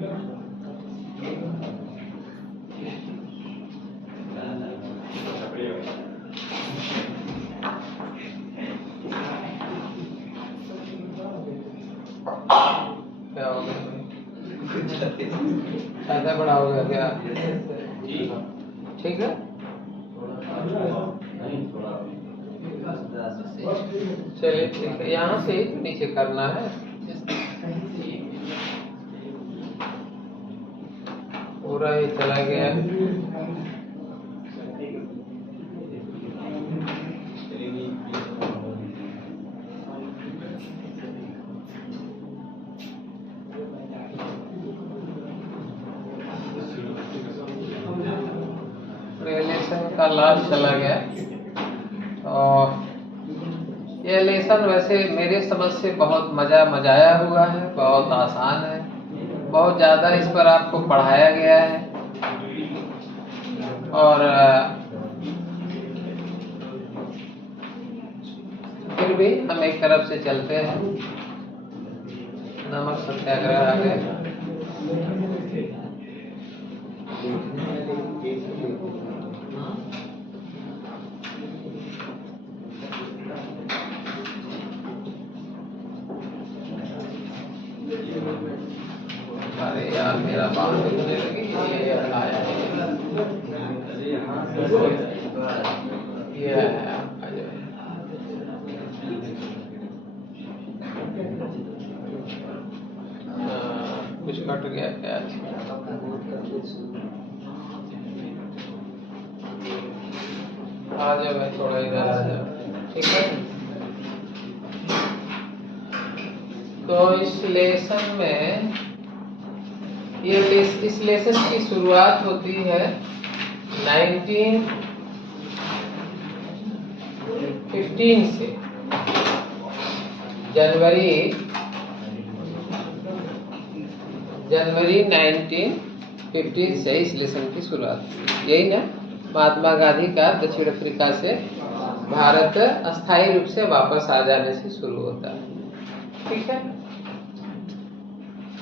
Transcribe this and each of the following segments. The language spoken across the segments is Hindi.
क्या हो गया? ऐसा बड़ा हो गया क्या? ठीक है, चलिए ठीक है, यहाँ से ही तो नीचे करना है। पूरा ही चला गया। रिलेशन का लास्ट चला गया। और ये लेसन वैसे मेरे समझ से बहुत मजाया हुआ है, बहुत आसान है, बहुत ज़्यादा इस पर आपको पढ़ाया गया है। और फिर भी हम एक तरफ से चलते हैं। नमक सत्याग्रह आ गए। अरे यार मेरा बाल दुखने लगी, ये आया ये आया। कुछ कट गया क्या? आ जाओ भाई, थोड़ा इधर आ जाओ, ठीक है। तो इस लेसन में इस लेसन की शुरुआत होती है 1915 से। जनवरी 1915 से इस लेसन की शुरुआत, यही ना। महात्मा गांधी का दक्षिण अफ्रीका से भारत अस्थायी रूप से वापस आ जाने से शुरू होता है, ठीक है।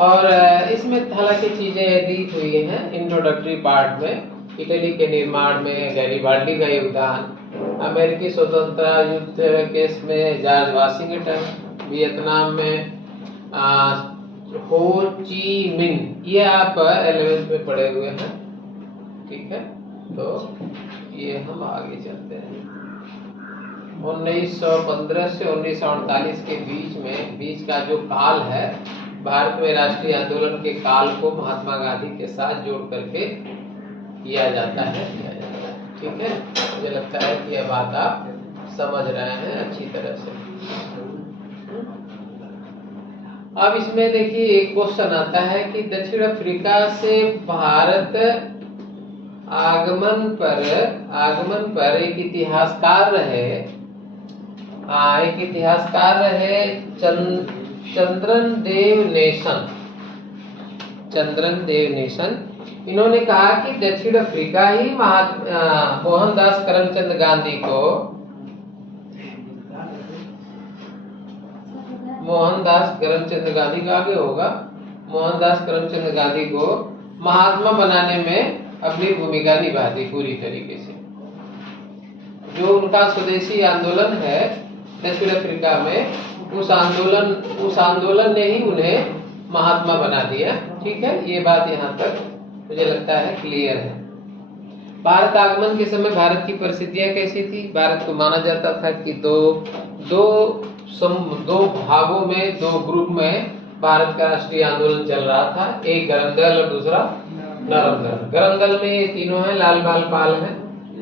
और इसमें हालांकि चीजें दी हुई हैं इंट्रोडक्टरी पार्ट में। इटली के निर्माण में गैरीबाल्डी का योगदान, अमेरिकी स्वतंत्रता युद्ध केस में जॉर्ज वाशिंगटन, वियतनाम में हो ची मिन, ये आप 11th में पढ़े हुए हैं, ठीक है। तो ये हम आगे चलते हैं। 1915 से 1948 के बीच का जो काल है, भारत में राष्ट्रीय आंदोलन के काल को महात्मा गांधी के साथ जोड़ करके किया जाता है, ठीक है। मुझे लगता है कि यह बात आप समझ रहे हैं अच्छी तरह से। अब इसमें देखिए एक क्वेश्चन आता है कि दक्षिण अफ्रीका से भारत आगमन पर एक इतिहासकार रहे चंद्रन देव नेशन। इन्होंने कहा कि दक्षिण अफ्रीका ही मोहनदास करमचंद गांधी को मोहनदास करमचंद गांधी को महात्मा बनाने में अपनी भूमिका निभाती पूरी तरीके से। जो उनका स्वदेशी आंदोलन है दक्षिण अफ्रीका में, उस आंदोलन ने ही उन्हें महात्मा बना दिया, ठीक है। ये बात यहाँ तक मुझे लगता है क्लियर है। भारत आगमन के समय भारत की परिस्थितियां कैसी थी? भारत को माना जाता था कि दो भागों में, दो ग्रुप में भारत का राष्ट्रीय आंदोलन चल रहा था। एक गरम दल और दूसरा नरम दल। गरम दल में ये तीनों हैं, लाल बाल पाल हैं,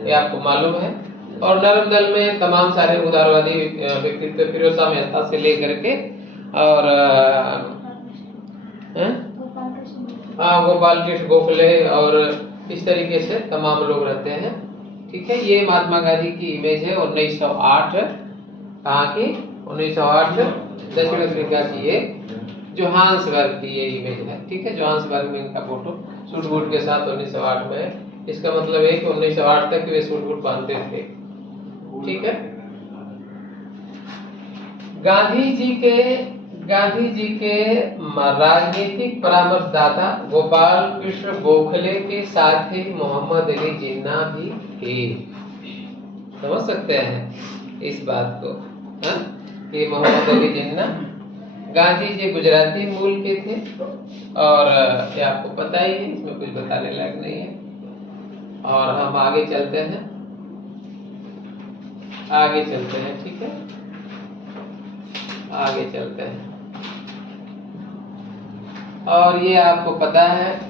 ये आपको मालूम है। और नरम दल में तमाम सारे उदारवादी व्यक्तित्व, फिरोज मेहता से लेकर के और गोपाल कृष्ण गोखले और इस तरीके से तमाम लोग रहते हैं, ठीक है। ये महात्मा गांधी की इमेज है 1908, कहाँ की? 1908 दक्षिण अफ्रीका की ये जोहान्सबर्ग की ये इमेज है, ठीक है। जोहान्सबर्ग में इनका फोटो सूट बूट के साथ 1908 में। इसका मतलब है कि 1908 तक वे सूट बूट पहनते थे, ठीक है। गांधी जी के गांधी जी के राजनीतिक परामर्शदाता गोपाल कृष्ण गोखले के साथ ही मोहम्मद अली जिन्ना भी थे। समझ सकते हैं इस बात को, हाँ? कि मोहम्मद अली जिन्ना गांधी जी गुजराती मूल के थे, और ये आपको पता ही है, इसमें कुछ बताने लायक नहीं है। और हम आगे चलते हैं, ठीक है, आगे चलते हैं। और ये आपको पता है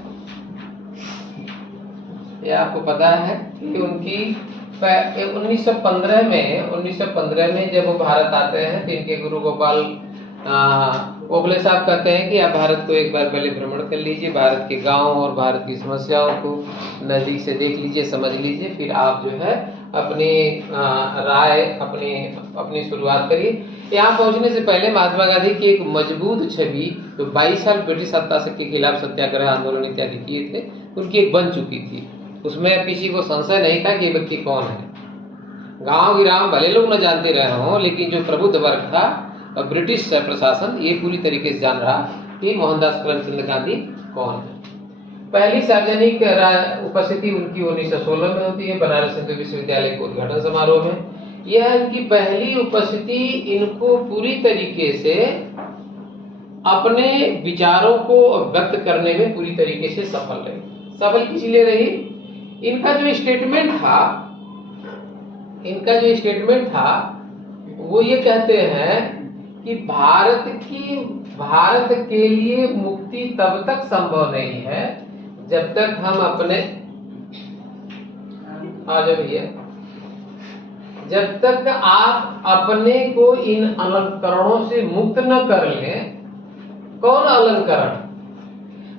कि उनकी 1915 में जब वो भारत आते हैं तो इनके गुरु गोपाल गोखले साहब कहते हैं कि आप भारत को एक बार पहले भ्रमण कर लीजिए, भारत के गांव और भारत की समस्याओं को नजदीक से देख लीजिए, समझ लीजिए, फिर आप जो है अपनी राय अपनी शुरुआत करिए। यहाँ पहुंचने से पहले महात्मा गांधी की एक मजबूत छवि, जो 22 साल ब्रिटिश सत्ता के खिलाफ सत्याग्रह आंदोलन इत्यादि किए थे, उनकी एक बन चुकी थी। उसमें किसी को संशय नहीं था कि ये व्यक्ति कौन है। गांव गिराम भले लोग न जानते रहे हों, लेकिन जो प्रबुद्ध वर्ग था और ब्रिटिश प्रशासन ये पूरी तरीके से जान रहा कि मोहनदास करमचंद गांधी कौन है। पहली सार्वजनिक उपस्थिति उनकी 1916 में होती है, बनारस हिंदू विश्वविद्यालय के उद्घाटन समारोह में। यह इनकी पहली उपस्थिति इनको पूरी तरीके से अपने विचारों को व्यक्त करने में पूरी तरीके से सफल रही। सफल किस लिए रही? इनका जो स्टेटमेंट था वो ये कहते हैं कि भारत के लिए मुक्ति तब तक संभव नहीं है जब तक हम जब तक आप अपने को इन अलंकरणों से मुक्त न कर लें। कौन अलंकरण?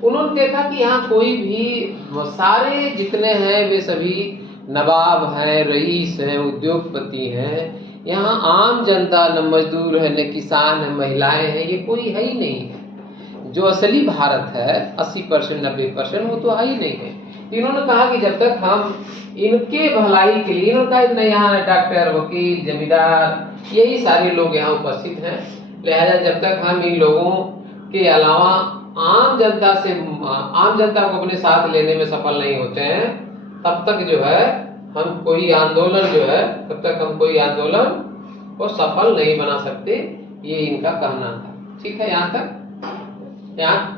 उन्होंने देखा कि यहाँ कोई भी, सारे जितने हैं वे सभी नवाब हैं, रईस हैं, उद्योगपति हैं। यहाँ आम जनता, न मजदूर है, न किसान है, महिलाएं हैं, ये कोई है ही नहीं है। जो असली भारत है 80% 90% वो तो है ही नहीं है। इन्होंने कहा कि जब तक हम इनके भलाई के लिए, इन्होंने कहा यहाँ डॉक्टर, वकील, जमींदार, यही सारे लोग यहाँ उपस्थित हैं, लिहाजा जब तक हम इन लोगों के अलावा आम जनता को अपने साथ लेने में सफल नहीं होते हैं, तब तक जो है हम कोई आंदोलन को सफल नहीं बना सकते। ये इनका कहना था। ठीक है, यहाँ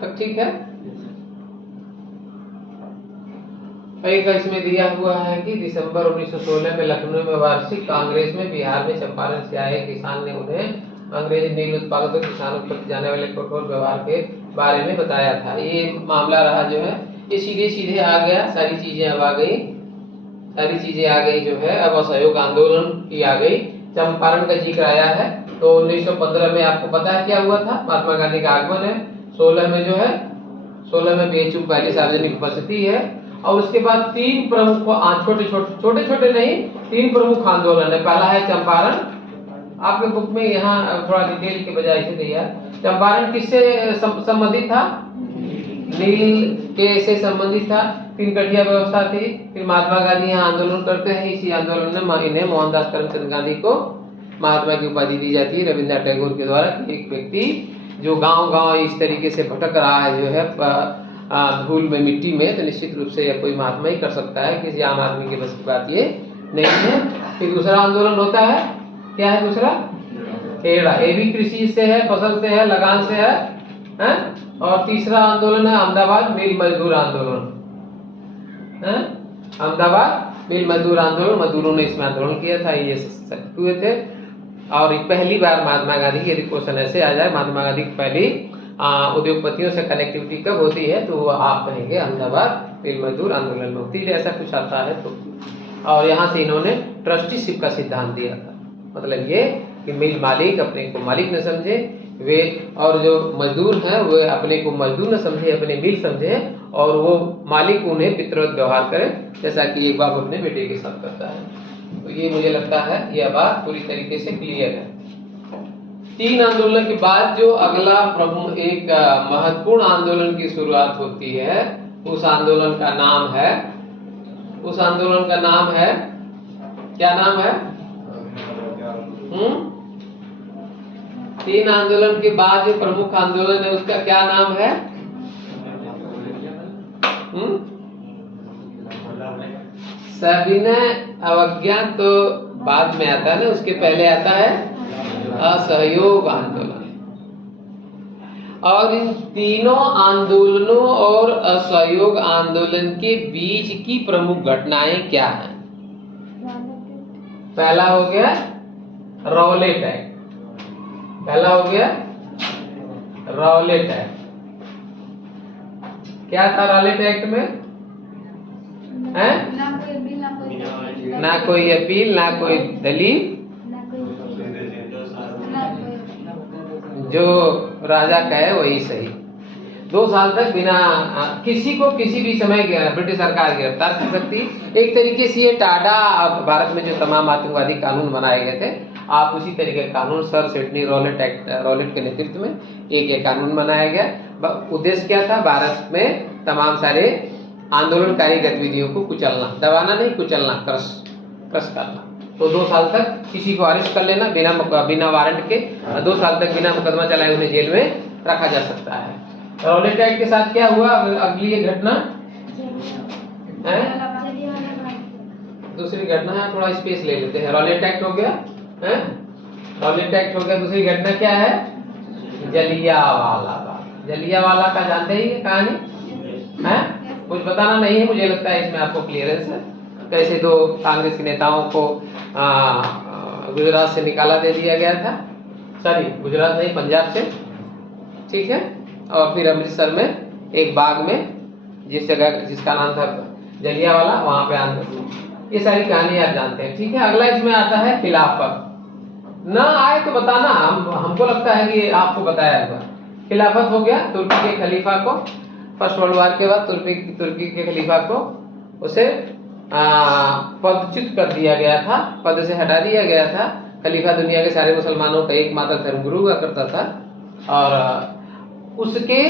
तक ठीक है। एक इसमें दिया हुआ है कि दिसंबर 1916 में लखनऊ में वार्षिक कांग्रेस में बिहार में चंपारण से आए किसान ने उन्हें अंग्रेजी नील उत्पादकों किसानों पर जाने वाले कठोर व्यवहार के बारे में बताया था। ये मामला रहा जो है, ये सीधे आ गया, सारी चीजें आ गई जो है। अब असहयोग आंदोलन की आ गई, चंपारण का जिक्र आया है। तो 1915 में आपको पता है क्या हुआ था? महात्मा गांधी का आगमन है। 16 में बीएचयू पहली सार्वजनिक उपस्थिति है, और उसके बाद 3 प्रमुख छोटे नहीं 3 प्रमुख आंदोलन है। पहला है चंपारण। आपके बुक में यहाँ थोड़ा डिटेल के बजाय इसे दिया। चंपारण किससे संबंधित था? नील के से संबंधित था। 3 कठिया व्यवस्था थी। फिर महात्मा गांधी यहाँ आंदोलन करते हैं। इसी आंदोलन में इन्हें मोहनदास करमचंद गांधी को महात्मा की उपाधि दी जाती है रविन्द्रनाथ टैगोर के द्वारा। एक व्यक्ति जो गांव इस तरीके से भटक रहा है जो है धूल में, मिट्टी में, तो निश्चित रूप से यह कोई महात्मा ही कर सकता है, किसी आम आदमी के बस की बात ये नहीं है। फिर दूसरा आंदोलन होता है, क्या है दूसरा? खेड़ा। ये भी कृषि से है, फसल से है, लगान से है? और तीसरा आंदोलन है अहमदाबाद मिल मजदूर आंदोलन। अहमदाबाद मिल मजदूर आंदोलन, मजदूरों ने इसमें आंदोलन किया था, ये हुए थे। और पहली बार महात्मा गांधी की, यदि क्वेश्चन ऐसे आ जाए, महात्मा गांधी की पहली उद्योगपतियों से कनेक्टिविटी कब होती है, तो आप कहेंगे अहमदाबाद मिल मजदूर आंदोलन में होती है, ऐसा कुछ आता है तो। और यहाँ से इन्होंने ट्रस्टीशिप का सिद्धांत दिया था। मतलब ये कि मिल मालिक अपने को मालिक न समझे वे, और जो मजदूर हैं वे अपने को मजदूर न समझे, अपने मिल समझे, और वो मालिक उन्हें पितृवत व्यवहार करे, जैसा कि एक बाप अपने बेटे के साथ करता है। तो ये मुझे लगता है यह बात पूरी तरीके से क्लियर है। 3 आंदोलन के बाद जो अगला प्रमुख एक महत्वपूर्ण आंदोलन की शुरुआत होती है, उस आंदोलन का नाम है क्या नाम है? 3 आंदोलन के बाद जो प्रमुख आंदोलन है उसका क्या नाम है? सविनय अवज्ञा तो बाद में आता है ना, उसके पहले आता है असहयोग आंदोलन। और इन तीनों आंदोलनों और असहयोग आंदोलन के बीच की प्रमुख घटनाएं क्या हैं? पहला हो गया रॉलेट एक्ट। पहला हो गया रॉलेट एक्ट। क्या था रॉलेट एक्ट में? है ना कोई अपील, ना कोई दलील, जो राजा कहे वही सही। 2 साल तक बिना किसी को किसी भी समय ब्रिटिश सरकार गिरफ्तार कर सकती। एक तरीके से ये टाडा भारत में जो तमाम आतंकवादी कानून बनाए गए थे, आप उसी तरीके का कानून सर सिडनी रॉलेट के नेतृत्व में एक कानून बनाया गया। उद्देश्य क्या था? भारत में तमाम सारे आंदोलनकारी गतिविधियों को कुचलना, दबाना नहीं, कुचलना, क्रश करना। तो 2 साल तक किसी को अरेस्ट कर लेना बिना वारंट के, 2 साल तक बिना मुकदमा चलाए उन्हें जेल में रखा जा सकता है। रॉलेट एक्ट के साथ क्या हुआ? अगली ये घटना है, दूसरी घटना है, थोड़ा स्पेस ले लेते हैं। रॉलेट एक्ट हो गया है, रॉलेट एक्ट हो गया। दूसरी घटना क्या है? जलियांवाला बाग। जलियांवाला का जानते ही कहानी है? कुछ बताना नहीं है, मुझे लगता है इसमें आपको क्लियरेंस है। कैसे 2 कांग्रेस के नेताओं को गुजरात से निकाला दे दिया गया था, सॉरी गुजरात नहीं, पंजाब से, ठीक है। और फिर अमृतसर में एक बाग में जिस जगह जिसका नाम था जलियांवाला, वहां पे आंदोलन। ये सारी कहानी आप जानते हैं, ठीक है। अगला इसमें आता है खिलाफत। ना आए तो बताना, हमको लगता है कि आपको बताया होगा। खिलाफत हो गया, तुर्की के खलीफा को फर्स्ट वर्ल्ड वॉर के बाद तुर्की के खलीफा को उसे पदच्युत कर दिया गया था, पद से हटा दिया गया था। खलीफा दुनिया के सारे मुसलमानों का एकमात्र धर्मगुरु हुआ करता था। और उसके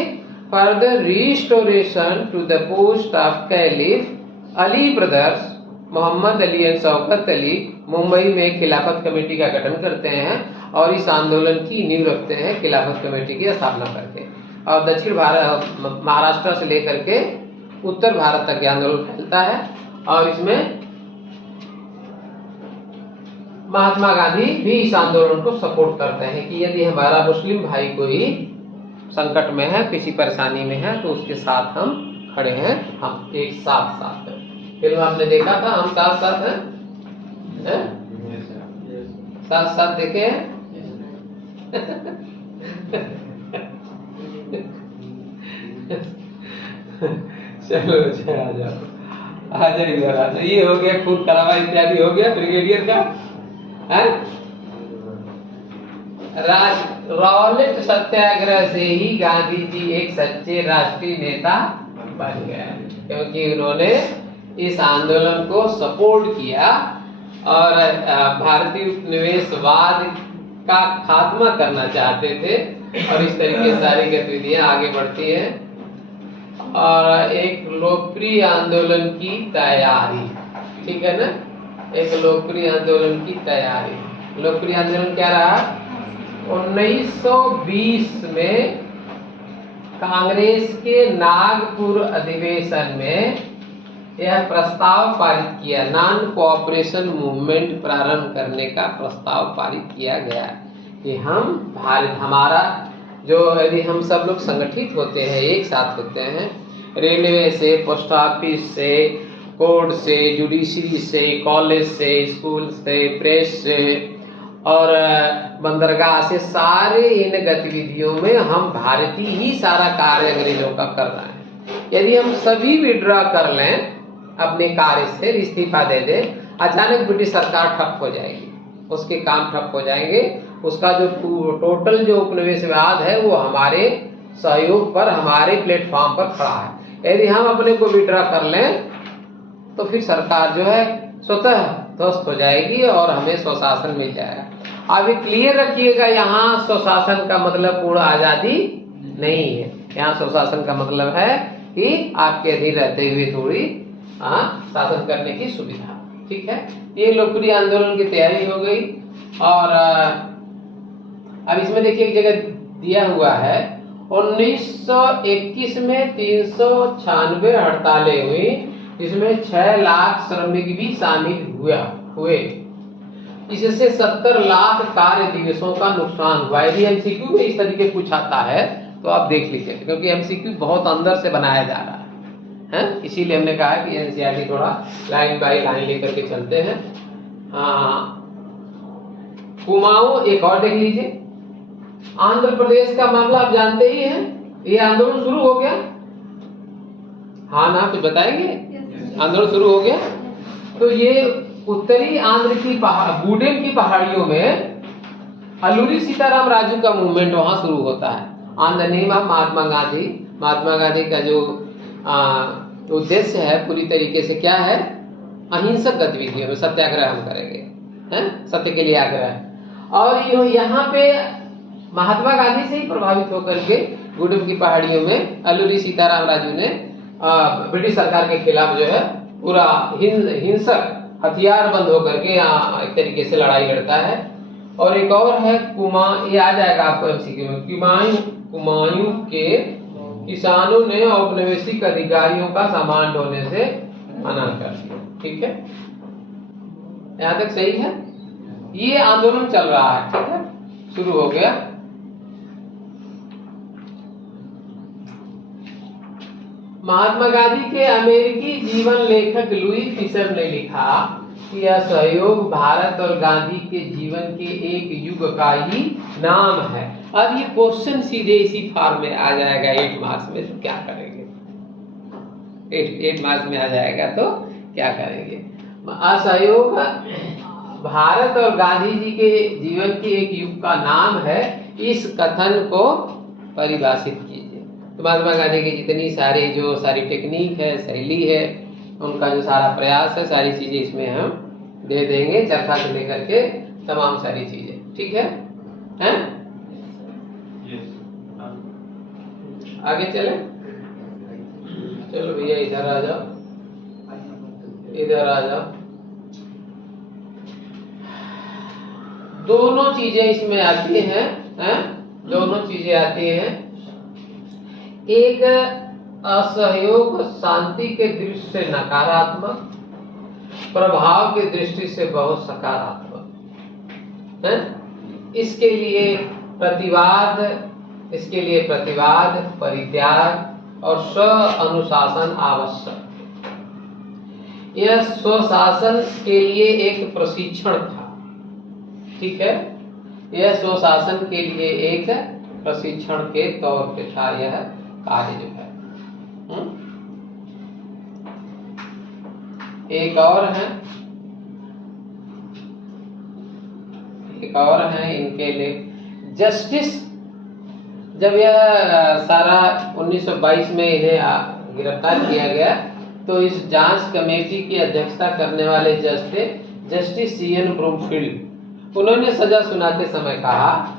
further restoration to the post of caliph, Ali brothers Mohammad Ali and Shaukat Ali Mumbai में खिलाफत कमेटी का गठन करते हैं और इस आंदोलन की नींव रखते हैं खिलाफत कमेटी की स्थापना करके। और दक्षिण भारत, महाराष्ट्र से लेकर के उत्तर भारत तक यह आंदोलन फैलता है। और इसमें महात्मा गांधी भी इस आंदोलन को सपोर्ट करते हैं कि यदि हमारा मुस्लिम भाई कोई संकट में है, किसी परेशानी में है, तो उसके साथ हम खड़े हैं, हम एक साथ हैं। फिल्म आपने देखा था हम साथ हैं, साथ देखे हैं। चलो अच्छा, आ जाओ इधर आ जाओ। ये हो गया खून खराबा इत्यादि हो गया ब्रिगेडियर का है। रॉलेट सत्याग्रह से ही गांधी जी एक सच्चे राष्ट्रीय नेता बन गए, क्योंकि उन्होंने इस आंदोलन को सपोर्ट किया और भारतीय उपनिवेशवाद का खात्मा करना चाहते थे। और इस तरीके से सारी गतिविधियां आगे बढ़ती हैं और एक लोकप्रिय आंदोलन की तैयारी, ठीक है ना, एक लोकप्रिय आंदोलन की तैयारी। लोकप्रिय आंदोलन क्या रहा? 1920 में कांग्रेस के नागपुर अधिवेशन में यह प्रस्ताव पारित किया, नॉन कोऑपरेशन मूवमेंट प्रारंभ करने का प्रस्ताव पारित किया गया कि हम हमारा जो यदि हम सब लोग संगठित होते हैं, एक साथ होते हैं, रेलवे से, पोस्ट ऑफिस से, कोर्ट से, जुडिशरी से, कॉलेज से, स्कूल से, प्रेस से और बंदरगाह से, सारे इन गतिविधियों में हम भारतीय ही सारा कार्य अंग्रेजों का कर रहे हैं। यदि हम सभी विड्रॉ कर लें अपने कार्य से, इस्तीफा दे दें, अचानक ब्रिटिश सरकार ठप हो जाएगी, उसके काम ठप हो जाएंगे। उसका जो टोटल जो उपनिवेशवाद है वो हमारे सहयोग पर, हमारे प्लेटफॉर्म पर खड़ा है। यदि हम अपने को विड्रॉ कर लें तो फिर सरकार जो है स्वतः ध्वस्त हो जाएगी और हमें स्वशासन मिल जाएगा। अभी क्लियर रखिएगा, यहाँ स्वशासन का मतलब पूर्ण आजादी नहीं है। यहाँ स्वशासन का मतलब है कि आपके अधीन रहते हुए थोड़ी शासन करने की सुविधा, ठीक है। ये लोकप्रिय आंदोलन की तैयारी हो गई। और अब इसमें देखिए एक जगह दिया हुआ है 1921 में 396 हड़तालें हुई, इसमें 6 लाख श्रमिक भी शामिल हुए। इससे 70 लाख कार्य दिवसों का नुकसान हुआ। यदि एमसीक्यू में इस तरीके पूछाता है तो आप देख लीजिए, क्योंकि एमसीक्यू बहुत अंदर से बनाया जा रहा है, इसीलिए हमने कहा कि एनसीईआरटी थोड़ा लाइन बाय लाइन लेकर के चलते हैं। कुमाऊं एक और देख लीजिए। आंध्र प्रदेश का मामला आप जानते ही हैं, ये आंदोलन शुरू हो गया। हाँ ना, कुछ बताएंगे? आंदोलन शुरू हो गया। तो ये उत्तरी आंध्र की गूडेम की पहाड़ियों में अल्लूरी सीताराम राजू का मूवमेंट वहां शुरू होता है। On the name of Mahatma Gandhi. Mahatma Gandhi का जो उद्देश्य है पूरी तरीके से क्या है? अहिंसक गतिविधियों में सत्याग्रह हम करेंगे, हैं? सत्य के लिए आग्रह। और यहाँ पे महात्मा गांधी से ही प्रभावित होकर के गूडेम की पहाड़ियों में अल्लूरी सीताराम राजू ने ब्रिटिश सरकार के खिलाफ जो है पूरा हिंसक हथियार बंद होकर के एक तरीके से लड़ाई लड़ता है। और एक और है ये आ जाएगा आपको एमसीक्यू में। कुमायूं के किसानों ने औपनिवेशिक अधिकारियों का सामान ढोने से मना कर दिया। ठीक है, यहाँ तक सही है। ये आंदोलन चल रहा है, ठीक है, शुरू हो गया। महात्मा गांधी के अमेरिकी जीवन लेखक लुई फिशर ने लिखा कि यह सहयोग भारत और गांधी के जीवन के एक युग का ही नाम है। अब ये क्वेश्चन सीधे इसी फॉर्म में आ जाएगा 8 मार्क्स में, तो क्या करेंगे? 8 मार्क्स में आ जाएगा तो क्या करेंगे? असहयोग भारत और गांधी जी के जीवन के एक युग का नाम है, इस कथन को परिभाषित कीजिए। तो महात्मा गांधी की जितनी सारी टेक्निक है, शैली है, उनका जो सारा प्रयास है, सारी चीजें इसमें हम दे देंगे, चरखा से लेकर के तमाम सारी चीजें। ठीक है, हैं? आगे चले। चलो भैया इधर आ जाओ, इधर आ जाओ। दोनों चीजें इसमें आती हैं, दोनों चीजें आती हैं। एक असहयोग शांति के दृष्टि से नकारात्मक, प्रभाव की दृष्टि से बहुत सकारात्मक है। इसके लिए प्रतिवाद, परित्याग और स्व अनुशासन आवश्यक। यह स्वशासन के लिए एक प्रशिक्षण था। ठीक है, यह स्वशासन के लिए एक प्रशिक्षण के तौर पे था यह कार्य जो है। एक और है इनके लिए जस्टिस। जब यह सारा 1922 में इन्हें गिरफ्तार किया गया तो इस जांच कमेटी की अध्यक्षता करने वाले जज थे जस्टिस सीएन ब्रूमफील्ड। उन्होंने सजा सुनाते समय कहा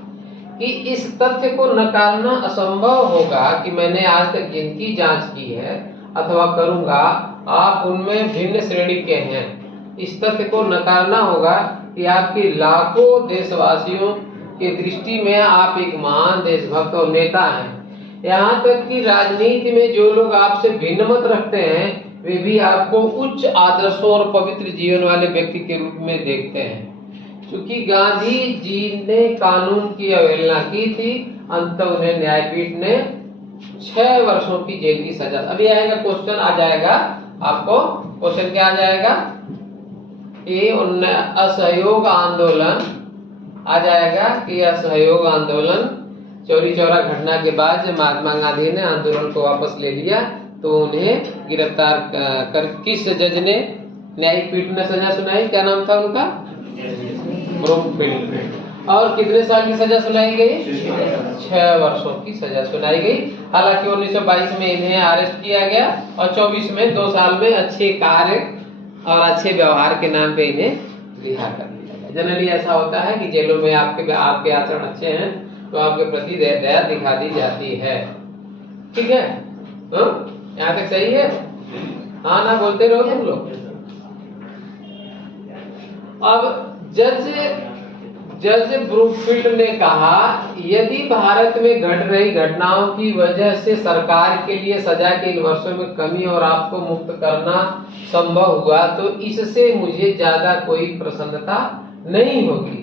कि इस तथ्य को नकारना असंभव होगा कि मैंने आज तक जिनकी जांच की है अथवा करूंगा, आप उनमें भिन्न श्रेणी के हैं। इस तथ्य को नकारना होगा कि आपके लाखों देशवासियों के दृष्टि में आप एक महान देशभक्त और नेता हैं। यहाँ तक कि राजनीति में जो लोग आपसे भिन्न मत रखते हैं वे भी आपको उच्च आदर्शों और पवित्र जीवन वाले व्यक्ति के रूप में देखते हैं। क्योंकि गांधी जी ने कानून की अवहेलना की थी, अंत उन्हें न्यायपीठ ने 6 वर्षों की जेल की सजा। अभी आएगा क्वेश्चन, आ जाएगा आपको क्वेश्चन, क्या आ जाएगा? ये असहयोग आंदोलन आ जाएगा कि असहयोग आंदोलन चौरी चौरा घटना के बाद जब महात्मा गांधी ने आंदोलन को वापस ले लिया तो उन्हें गिरफ्तार कर किस जज ने न्यायपीठ ने सजा सुनाई? क्या नाम था उनका? ब्रूमफील्ड। और कितने साल की सजा सुनाई गई? 6 वर्षों की सजा सुनाई गई। हालांकि 1922 में इन्हें अरेस्ट किया गया और 24 में 2 साल में अच्छे कार्य और अच्छे व्यवहार के नाम पे इन्हें रिहा कर दिया गया। जनरली ऐसा होता है कि जेलों में आपके आचरण अच्छे हैं तो आपके प्रति दया दिखा दी जाती है। ठीक है, यहाँ तक सही है? हाँ ना बोलते रहो तुम लोग। अब जज जज ब्रूकफील्ड ने कहा, यदि भारत में घट रही घटनाओं की वजह से सरकार के लिए सजा के इन वर्षों में कमी और आपको मुक्त करना संभव हुआ तो इससे मुझे ज्यादा कोई प्रसन्नता नहीं होगी।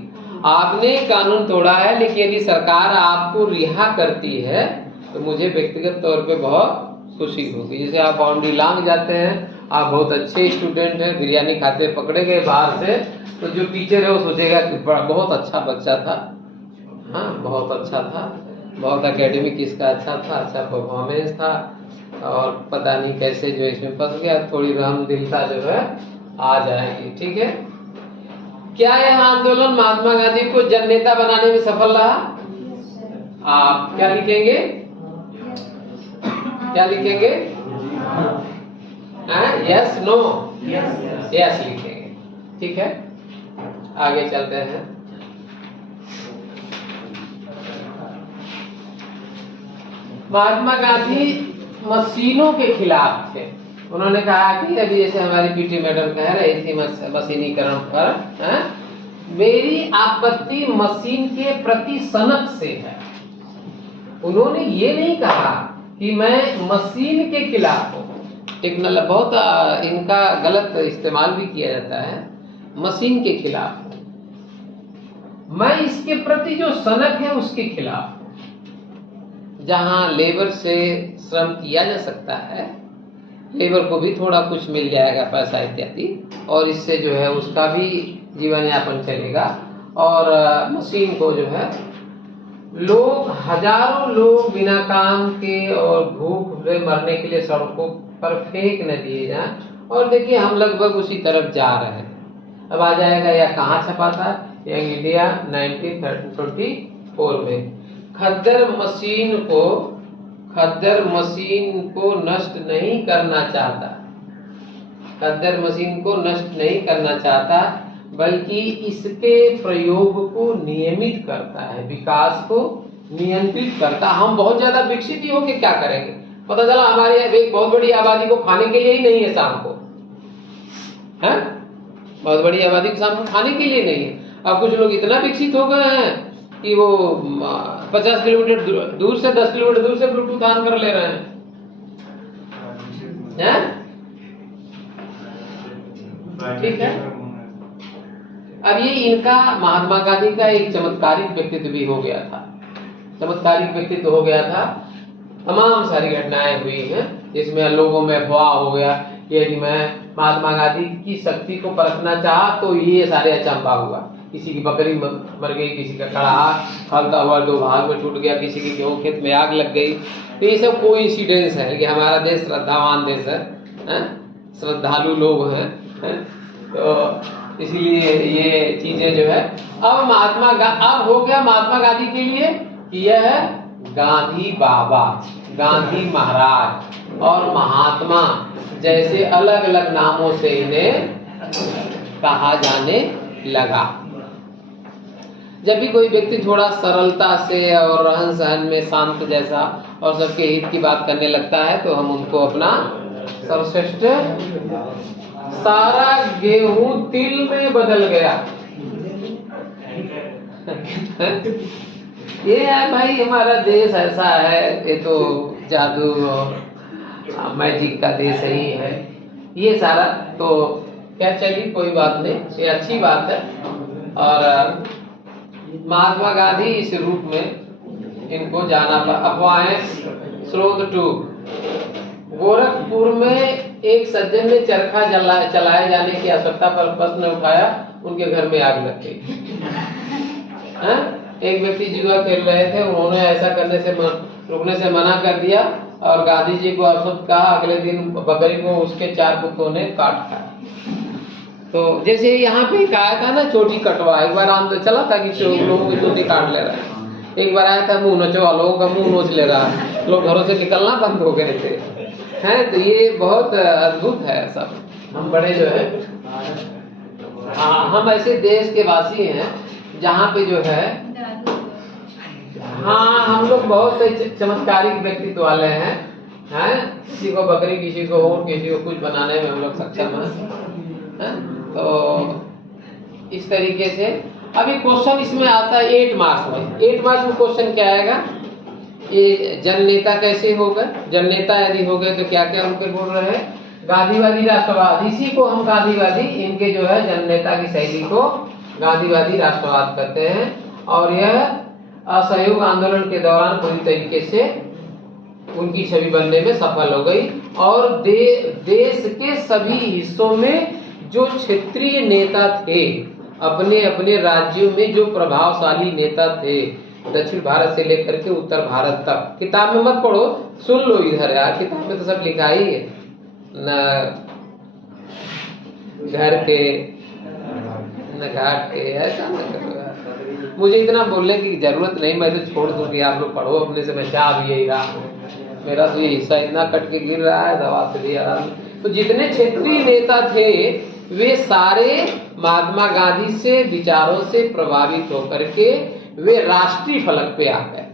आपने कानून तोड़ा है, लेकिन यदि सरकार आपको रिहा करती है तो मुझे व्यक्तिगत तौर पे बहुत खुशी होगी। जैसे आप बाउंड्री लांग जाते हैं, आप बहुत अच्छे स्टूडेंट हैं, बिरयानी खाते पकड़े गए बाहर से, तो जो टीचर है वो सोचेगा कि बहुत अच्छा बच्चा था, हाँ बहुत अच्छा था, बहुत एकेडमिक इसका अच्छा था, अच्छा परफॉर्मेंस था, और पता नहीं कैसे जो इसमें फंस गया, थोड़ी रहमदिलता जो है आ जाएगी। ठीक है, क्या यह आंदोलन महात्मा गांधी को जननेता बनाने में सफल रहा? आप क्या लिखेंगे? क्या लिखेंगे? Yes no? यस लिखेंगे। ठीक है, आगे चलते हैं। महात्मा गांधी मशीनों के खिलाफ थे। उन्होंने कहा कि अभी जैसे हमारी पीटी मैडम कह रही थी मशीनीकरण पर, मेरी आपत्ति मशीन के प्रति सनक से है। उन्होंने ये नहीं कहा कि मैं मशीन के खिलाफ हूँ। टेक्नोलॉजी बहुत इनका गलत इस्तेमाल भी किया जाता है। मशीन के खिलाफ हूँ, मैं इसके प्रति जो सनक है उसके खिलाफ हूँ। जहाँ लेबर से श्रम किया जा सकता है, लेबर को भी थोड़ा कुछ मिल जाएगा, पैसा इत्यादि, और इससे जो है उसका भी जीवन यापन चलेगा। और मशीन को जो है लोग, हजारों लोग बिना काम के और भूख में मरने के लिए सड़कों पर फेंक न दिए जाएं। और देखिए हम लगभग उसी तरफ जा रहे हैं। अब आ जाएगा, या कहाँ छपा था, यंग इंडिया 1924 में। खद्दर मशीन को नष्ट नहीं करना चाहता, खद्दर मशीन को नष्ट नहीं करना चाहता, बल्कि इसके प्रयोग को नियमित करता है, विकास को नियंत्रित करता। हम बहुत ज्यादा विकसित ही होके क्या करेंगे? पता चला हमारी एक बहुत बड़ी आबादी को खाने के लिए ही नहीं है शाम को, है? बहुत बड़ी आबादी को शाम को खाने के लिए नहीं है। अब कुछ लोग इतना विकसित हो गए हैं कि वो 50 किलोमीटर दूर से 10 किलोमीटर दूर से ब्लूटूथ ऑन कर ले रहे हैं, ठीक है। अब ये इनका, महात्मा गांधी का एक चमत्कारिक व्यक्तित्व भी हो गया था, चमत्कारिक व्यक्तित्व हो गया था। तमाम सारी घटनाएं हुई हैं जिसमें लोगों में अफवाह हो गया कि यदि मैं महात्मा गांधी की शक्ति को परखना चाहा तो ये सारे अचंभा हुआ। किसी की बकरी मर गई, किसी का कड़ाहा फलता हुआ 2 भाग में टूट गया, किसी के गेहूं खेत में आग लग गई। तो ये सब कोइंसिडेंस है कि हमारा देश श्रद्धावान देश है, श्रद्धालु लोग हैं, तो इसलिए ये चीजें जो है। अब हो गया महात्मा गांधी के लिए कि यह है गांधी बाबा, गांधी महाराज और महात्मा जैसे अलग अलग नामों से इन्हें कहा जाने लगा। जब भी कोई व्यक्ति थोड़ा सरलता से और रहन सहन में शांत जैसा और सबके हित की बात करने लगता है तो हम उनको अपना सर्वश्रेष्ठ, सारा गेहूं तिल में बदल गया। ये है भाई, हमारा देश ऐसा है, ये तो जादू और मैजिक का देश ही है ये सारा। तो क्या, चलिए कोई बात नहीं, ये अच्छी बात है। और महात्मा गांधी इस रूप में इनको जाना पड़ा। अफवाहें स्रोत 2। गोरखपुर में एक सज्जन ने चरखा चलाए जाने की आवश्यकता पर प्रश्न उठाया, उनके घर में आग लग गई। एक व्यक्ति जुआ खेल रहे थे, उन्होंने ऐसा करने से रुकने से मना कर दिया और गांधी जी को अवसर कहा। अगले दिन बकरी को उसके 4 कुत्तों ने काट खाया। तो जैसे यहाँ पे कहा था ना, चोटी कटवा, एक बार आम तो चला था कि लोगों की चोटी काट ले रहा है। एक बार आया था मुंह नोचवा, लोगों का मुंह नोच ले रहा है, लोग घरों से निकलना बंद हो गए थे, हैं। तो ये बहुत अद्भुत है सब। हम बड़े जो है, हम ऐसे देश के वासी हैं जहाँ पे जो है, हाँ हम लोग बहुत से चमत्कारिक व्यक्तित्व वाले हैं, किसी को बकरी, किसी को ऊँट, किसी को कुछ बनाने में हम लोग सक्षम हैं। तो इस तरीके से अभी क्वेश्चन इसमें आता है 8 मार्क्स में। 8 मार्क्स में क्वेश्चन क्या आएगा, ये जननेता कैसे हो गए, जननेता यदि हो गए तो क्या क्या उनके बोल रहे हैं, गांधीवादी राष्ट्रवाद, इसी को हम गांधीवादी, इनके जो है जननेता की शैली को गांधीवादी राष्ट्रवाद कहते हैं। और यह असहयोग आंदोलन के दौरान पूरी तरीके से उनकी छवि बनने में सफल हो गई। और देश के सभी हिस्सों में जो क्षेत्रीय नेता थे, अपने अपने राज्यों में जो प्रभावशाली नेता थे, दक्षिण भारत से लेकर के उत्तर भारत तक, किताब में मत पढ़ो, सुन लो इधर यार, किताब में तो सब लिखा ही है न, घर के न घाट के, ऐसा न करो यार। मुझे इतना बोलने की जरूरत नहीं, मैं तो छोड़ दूं कि आप लोग पढ़ो अपने से, मैं चाह भी यही रहा हूँ। मेरा तो ये हिस्सा इतना कट के गिर रहा है दवा से दिया। तो जितने क्षेत्रीय नेता थे वे सारे महात्मा गांधी से विचारों से प्रभावित होकर के वे राष्ट्रीय फलक पे आ गए।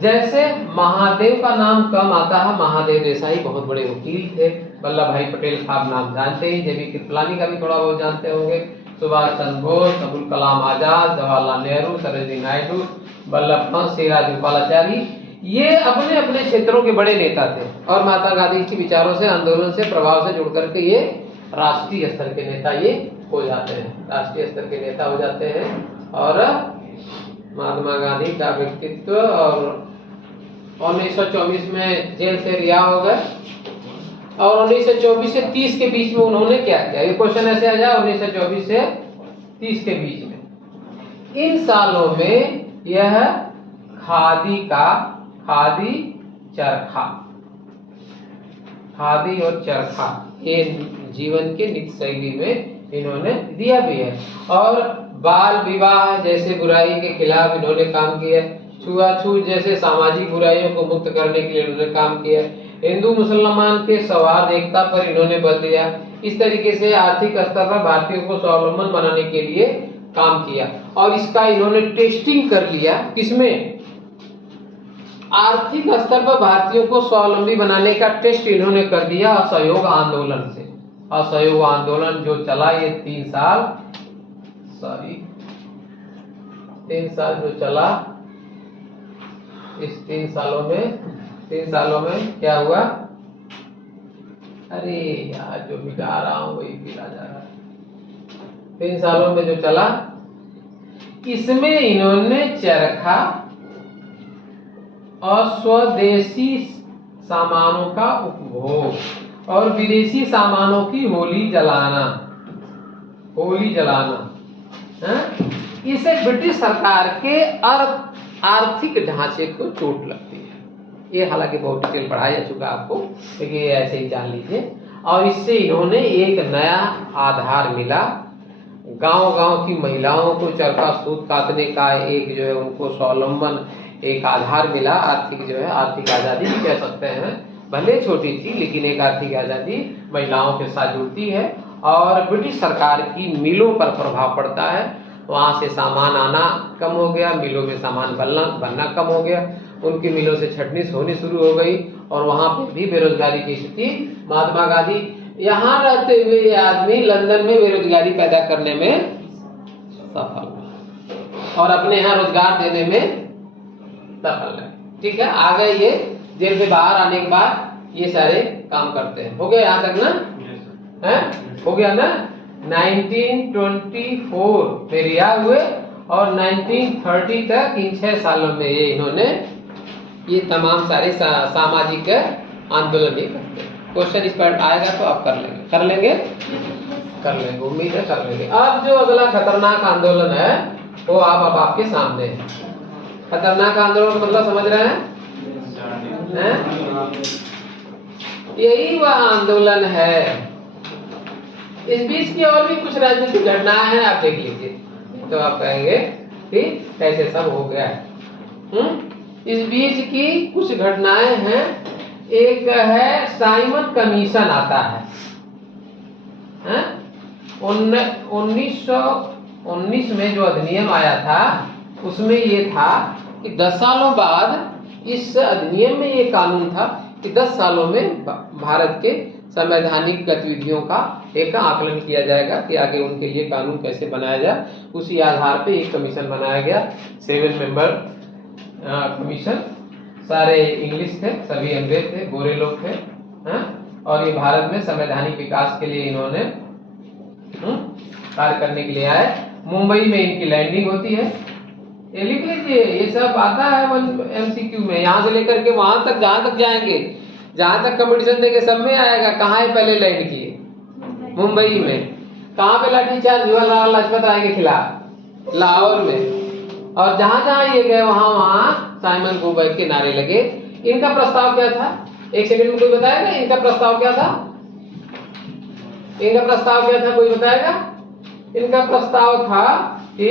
जैसे महादेव का नाम कम आता है, महादेव देसाई बहुत बड़े वकील थे, वल्लभ भाई पटेल का आप नाम जानते ही, जेबी कृपलानी का भी थोड़ा बहुत जानते होंगे, सुभाष चंद्र बोस, अब्दुल कलाम आजाद, जवाहरलाल नेहरू, सरोजिनी नायडू, वल्लभ पंत, सिराज गोपालाचारी, ये अपने अपने क्षेत्रों के बड़े नेता थे। और महात्मा गांधी के विचारों से, आंदोलन से, प्रभाव से जुड़ करके ये राष्ट्रीय स्तर के नेता ये हो जाते हैं, राष्ट्रीय स्तर के नेता हो जाते हैं। और महात्मा गांधी का व्यक्तित्व, और 1924 में जेल से रिहा हो गए, और 1924 से 30 के बीच में उन्होंने क्या किया, ये क्वेश्चन ऐसे आ जाए, 1924 से 30 के बीच में, इन सालों में यह खादी चरखा, खादी और चरखा ये जीवन के नित्य शैली में इन्होंने दिया भी है। और बाल विवाह जैसे बुराई के खिलाफ इन्होंने काम किया, छुआछूत जैसे सामाजिक बुराइयों को मुक्त करने के लिए इन्होंने काम किया, हिंदू मुसलमान के सौहार्द एकता पर इन्होंने बल दिया। इस तरीके से आर्थिक स्तर पर भारतीयों को स्वावलंबन बनाने के लिए काम किया। और इसका इन्होंने टेस्टिंग कर लिया, किसमें, आर्थिक स्तर पर भारतीयों को स्वावलंबी बनाने का टेस्ट इन्होंने कर दिया असहयोग आंदोलन से। असहयोग आंदोलन जो चला ये 3 साल जो चला, इस 3 सालों में क्या हुआ, अरे यार जो मिटा रहा हूं वही मिला जा रहा है। 3 सालों में जो चला, इसमें इन्होंने चरखा और स्वदेशी सामानों का उपभोग और विदेशी सामानों की होली जलाना है? इसे ब्रिटिश सरकार के आर्थिक ढांचे को चोट लगती है। ये हालांकि बहुत डिटेल पढ़ाया जा चुका आपको, लेकिन ये ऐसे ही जान लीजिए। और इससे इन्होंने एक नया आधार मिला, गांव-गांव की महिलाओं को चरखा सूत काटने का एक जो है उनको स्वावलंबन एक आधार मिला, आर्थिक जो है आर्थिक आजादी भी कह सकते हैं, भले छोटी थी लेकिन एक आर्थिक आजादी महिलाओं के साथ जुड़ती है। और ब्रिटिश सरकार की मिलों पर प्रभाव पड़ता है, वहां से सामान आना कम हो गया, मिलों में सामान बनना कम हो गया, उनकी मिलों से छटनी होनी शुरू हो गई, और वहां पर भी बेरोजगारी की स्थिति। महात्मा गांधी यहाँ रहते हुए ये आदमी लंदन में बेरोजगारी पैदा करने में सफल हुआ और अपने यहाँ रोजगार देने में सफल है। ठीक है, आ गए ये जेल से बाहर आने के बाद ये सारे काम करते हैं। हो गया यहाँ तक ना? है हो गया ना? 1924 में रिहा हुए और 1930 तक इन 6 सालों में ये इन्होंने ये तमाम सारे सामाजिक आंदोलन ही करते हैं। क्वेश्चन इस पर आएगा तो आप कर लेंगे, उम्मीद है कर लेंगे। अब जो अगला खतरनाक आंदोलन है वो आप अब आपके सामने है। खतरनाक आंदोलन मतलब समझ रहे हैं? यही वह आंदोलन है। इस बीच की और भी कुछ राजनीतिक घटनाएं हैं, आप देख लीजिए तो आप कहेंगे कि कैसे सब हो गया है। इस बीच की कुछ घटनाएं हैं। एक है साइमन कमीशन आता है, 1919 में जो अधिनियम आया था उसमें ये था कि 10 सालों बाद इस अधिनियम में ये कानून था कि 10 सालों में भारत के संवैधानिक गतिविधियों का एक आकलन किया जाएगा कि आगे उनके लिए कानून कैसे बनाया जाए। उसी आधार पे एक कमीशन बनाया गया, 7 मेंबर कमीशन। सारे इंग्लिश थे, सभी अंग्रेज थे, गोरे लोग थे, और ये भारत में संवैधानिक विकास के लिए इन्होंने कार्य करने के लिए आए। मुंबई में इनकी लैंडिंग होती है, ये लिख लीजिए, ये सब आता है MCQ में। यहाँ से लेकर के वहां तक, जहां तक जाएंगे, जहां तक कंपटीशन देंगे, सब में आएगा। कहाँ है पहले लैंड किए? मुंबई में। कहाँ पे लाठीचार्ज जवाहरलाल लाजपत राय के खिलाफ? लाहौर में। और जहां जहां ये गए वहां वहां साइमन कोबैक के नारे लगे। इनका प्रस्ताव क्या था? एक सेकंड में कोई बताएगा इनका प्रस्ताव क्या था? इनका प्रस्ताव क्या था, कोई बताएगा? इनका प्रस्ताव था कि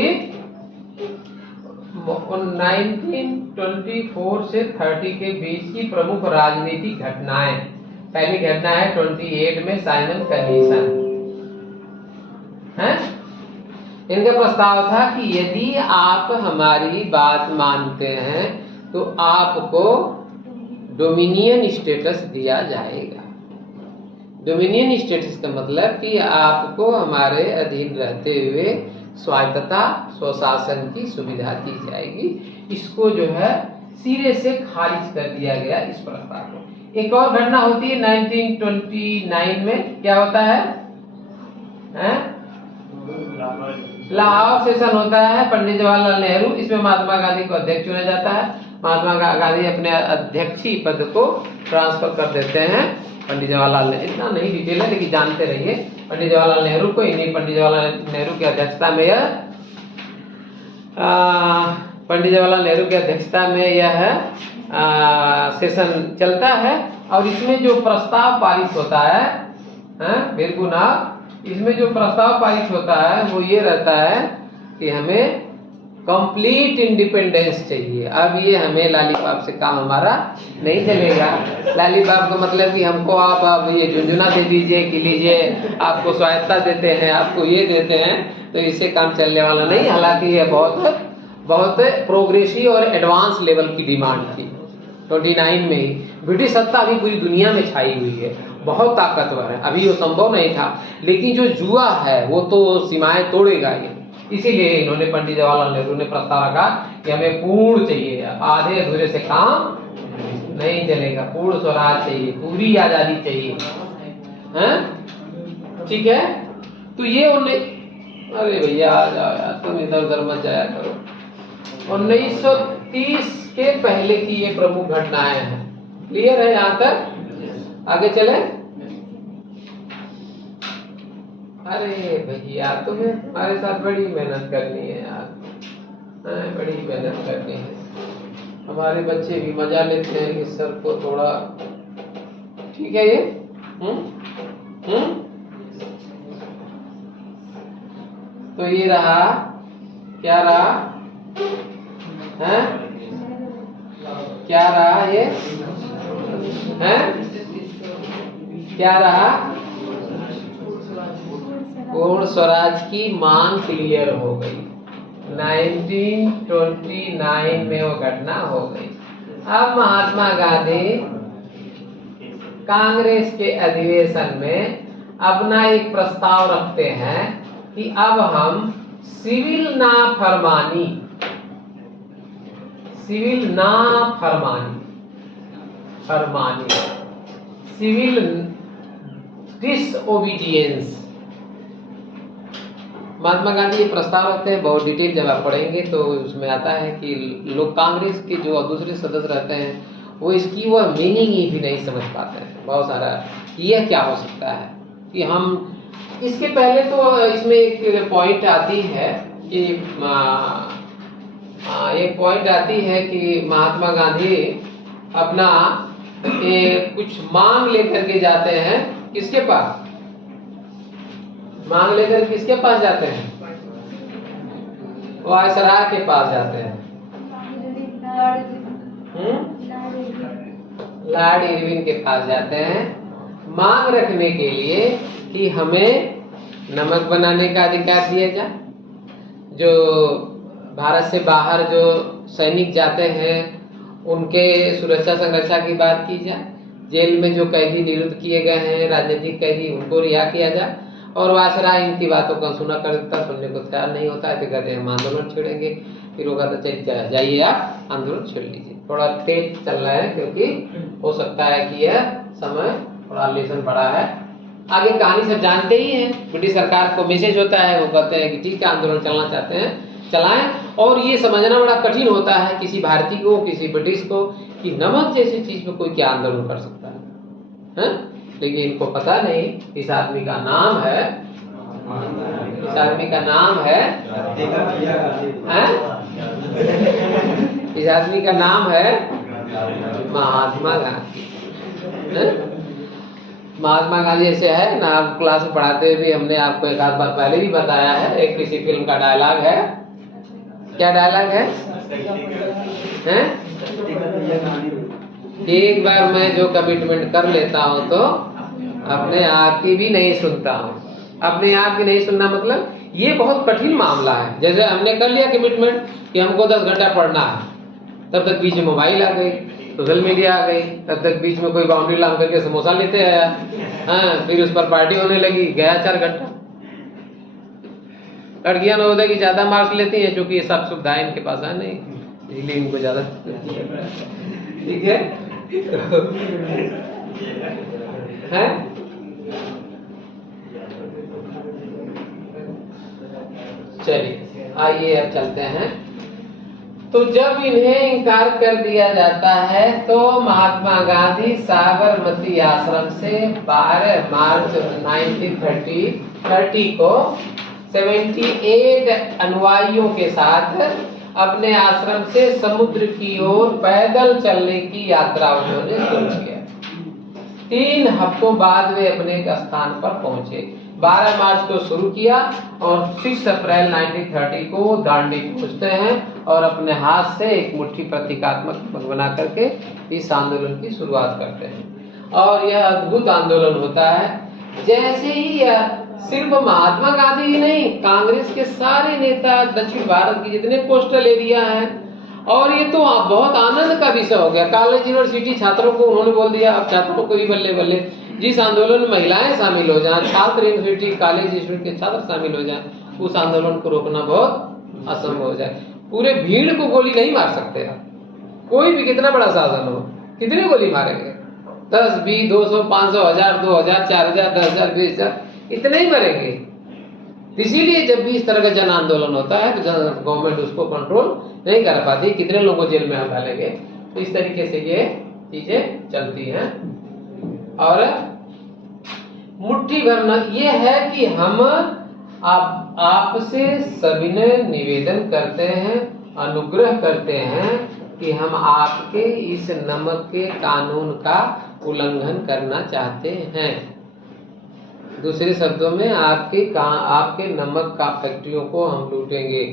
1924 से 30 के बीच की प्रमुख राजनीतिक घटनाएं। पहली घटना है 28 में साइमन कमीशन है। इनका प्रस्ताव था कि यदि आप हमारी बात मानते हैं तो आपको डोमिनियन स्टेटस दिया जाएगा। डोमिनियन स्टेटस का मतलब कि आपको हमारे अधीन रहते हुए स्वायत्तता, स्वशासन की सुविधा दी जाएगी। इसको जो है सिरे से खारिज कर दिया गया इस प्रस्ताव को। एक और घटना होती है 1929 में। क्या होता है? लाहौर सेशन होता है, पंडित जवाहरलाल नेहरू। इसमें महात्मा गांधी को अध्यक्ष चुना जाता है। महात्मा गांधी अपने अध्यक्षी पद को ट्रांसफर कर देते हैं पंडित जवाहरलाल नेहरू। इतना नहीं डिटेल है लेकिन जानते रहिए, पंडित जवाहरलाल नेहरू को। इन्हीं पंडित जवाहरलाल नेहरू की अध्यक्षता में यह पंडित जवाहरलाल नेहरू की अध्यक्षता में यह सेशन चलता है। और इसमें जो प्रस्ताव पारित होता है बिरकुनाथ, इसमें जो प्रस्ताव पारित होता है वो ये रहता है कि हमें कंप्लीट इंडिपेंडेंस चाहिए। अब ये हमें लालीपाप से काम हमारा नहीं चलेगा। लालीपाप का मतलब कि हमको आप अब ये झुंझुना दे दीजिए कि लीजिए, आपको स्वायत्तता देते हैं, आपको ये देते हैं, तो इससे काम चलने वाला नहीं। हालांकि ये बहुत बहुत प्रोग्रेसिव और एडवांस लेवल की डिमांड थी। 29 में ही ब्रिटिश सत्ता अभी पूरी दुनिया में छाई हुई है, बहुत ताकतवर है। अभी वो संभव नहीं था, लेकिन जो जुआ है वो तो सीमाएं तोड़ेगा ही। इसीलिए इन्होंने, पंडित जवाहरलाल नेहरू ने प्रस्ताव रखा कि हमें पूर्ण चाहिए, आधे अधूरे से काम नहीं चलेगा। पूर्ण स्वराज चाहिए, पूरी आजादी चाहिए, ठीक है। तो ये अरे भैया आ जाओ यार, तुम इधर उधर मत जाया करो। 1930 के पहले की ये प्रमुख घटनाएं हैं। क्लियर है यहाँ तक? आगे चले। अरे भैया तुम्हें हमारे साथ बड़ी मेहनत करनी है यार, बड़ी मेहनत करनी है। हमारे बच्चे भी मजा लेते हैं इस सर को थोड़ा, ठीक है ये। तो ये रहा, क्या रहा है? क्या रहा ये है? क्या रहा? पूर्ण स्वराज की मांग क्लियर हो गई। 1929 में वो घटना हो गई। अब महात्मा गांधी कांग्रेस के अधिवेशन में अपना एक प्रस्ताव रखते हैं कि अब हम civil नाफरमानी civil disobedience. Mahatma Gandhi ये प्रस्ताव रखते हैं, बहुत डिटेल जब आप पढ़ेंगे तो उसमें आता है कि लोग, कांग्रेस के जो दूसरे सदस्य रहते हैं, वो इसकी वह मीनिंग ही भी नहीं समझ पाते हैं। बहुत सारा यह क्या हो सकता है कि हम, इसके पहले तो इसमें एक पॉइंट आती है कि एक पॉइंट आती है कि महात्मा गांधी अपना कुछ मांग लेकर के जाते हैं। किसके पास मांग लेकर किसके पास जाते हैं? वायसराय के पास जाते हैं। लॉर्ड इरविन के पास जाते हैं मांग रखने के लिए कि हमें नमक बनाने का अधिकार दिया जाए, जो भारत से बाहर जो सैनिक जाते हैं उनके सुरक्षा संरक्षा की बात की जाए, जेल में जो कैदी निरुद्ध किए गए हैं, राजनीतिक कैदी, उनको रिहा किया जाए। और वायसराय इनकी बातों का सुना करता, सुनने को तैयार नहीं होता है, तो कहते हैं हम आंदोलन छेड़ेंगे। फिर वो कहता है जाइए आप आंदोलन छेड़ लीजिए। थोड़ा तेज चल रहा है क्योंकि हो सकता है कि यह समय थोड़ा लेसन बड़ा है। आगे कहानी सब जानते ही हैं। ब्रिटिश सरकार को मैसेज होता है, वो कहते हैं कि ठीक है आंदोलन चलना चाहते हैं चलाएं। और ये समझना बड़ा कठिन होता है किसी भारतीय को, किसी ब्रिटिश को, कि नमक जैसी चीज पे कोई क्या आंदोलन कर सकता है, लेकिन इनको पता नहीं इस आदमी का नाम है, इस आदमी का नाम है, इस आदमी का नाम है महात्मा गांधी। महात्मा गांधी ऐसे है ना, आप क्लास में पढ़ाते हुए भी हमने आपको एक आध बार पहले भी बताया है। एक किसी फिल्म का डायलॉग है, क्या डायलॉग है? एक बार मैं जो कमिटमेंट कर लेता हूँ तो अपने आप की भी नहीं सुनता हूँ। अपने आप की नहीं सुनना मतलब ये बहुत कठिन मामला है। जैसे हमने कर लिया कमिटमेंट कि हमको 10 घंटा पढ़ना है, तब तक बीच में मोबाइल आ गई, सोशल मीडिया आ गई, तब तक बीच में कोई बाउंड्री लांग करके समोसा लेते आया, फिर उस पर पार्टी होने लगी, गया 4 घंटा। लड़कियां नवोदय की ज्यादा मार्क्स लेती हैं, क्योंकि ये सब सुविधाएं इनके पास है नहीं, इसलिए इनको ज्यादा ठीक है। चलिए आइए अब चलते हैं। तो जब इन्हें इनकार कर दिया जाता है तो महात्मा गांधी साबरमती आश्रम से 12 मार्च 1930 को 78 अनुयायियों के साथ अपने आश्रम से समुद्र की ओर पैदल चलने की यात्रा उन्होंने शुरू किया। 3 हफ्तों बाद वे अपने स्थान पर पहुंचे। 12 मार्च को शुरू किया और 6 अप्रैल 1930 को दांडी पहुंचते हैं और अपने हाथ से एक मुट्ठी प्रतीकात्मक बना करके इस आंदोलन की शुरुआत करते हैं। और यह अद्भुत आंदोलन होता है। जैसे ही यह सिर्फ महात्मा गांधी ही नहीं, कांग्रेस के सारे नेता, दक्षिण भारत के जितने कोस्टल एरिया हैं, और ये तो बहुत आनंद का विषय हो गया। कॉलेज यूनिवर्सिटी छात्रों को उन्होंने बोल दिया, अब छात्रों को भी बल्ले बल्ले, जिस आंदोलन में महिलाएं शामिल हो जाएं, छात्र यूनिवर्सिटी कॉलेज इंस्टीट्यूट के छात्र शामिल हो जाएं, उस आंदोलन को रोकना बहुत असंभव हो जाए। पूरे भीड़ को गोली नहीं मार सकते आप, कोई भी कितना बड़ा शासन हो, कितने गोली मारेंगे? 10, 20, 200, 500, 1000, 2000, 4000, 10,000, 20,000, इतने ही मरेंगे। इसीलिए जब भी इस तरह का जन आंदोलन होता है तो गवर्नमेंट उसको कंट्रोल नहीं कर पाती, कितने लोगों को जेल में हम डालेंगे। तो इस तरीके से ये चीजें चलती हैं। और मुट्ठी भरना ये है कि हम आपसे सविनय निवेदन करते हैं, अनुग्रह करते हैं कि हम आपके इस नमक के कानून का उल्लंघन करना चाहते हैं। दूसरे शब्दों में आपके नमक का फैक्ट्रियों को हम लूटेंगे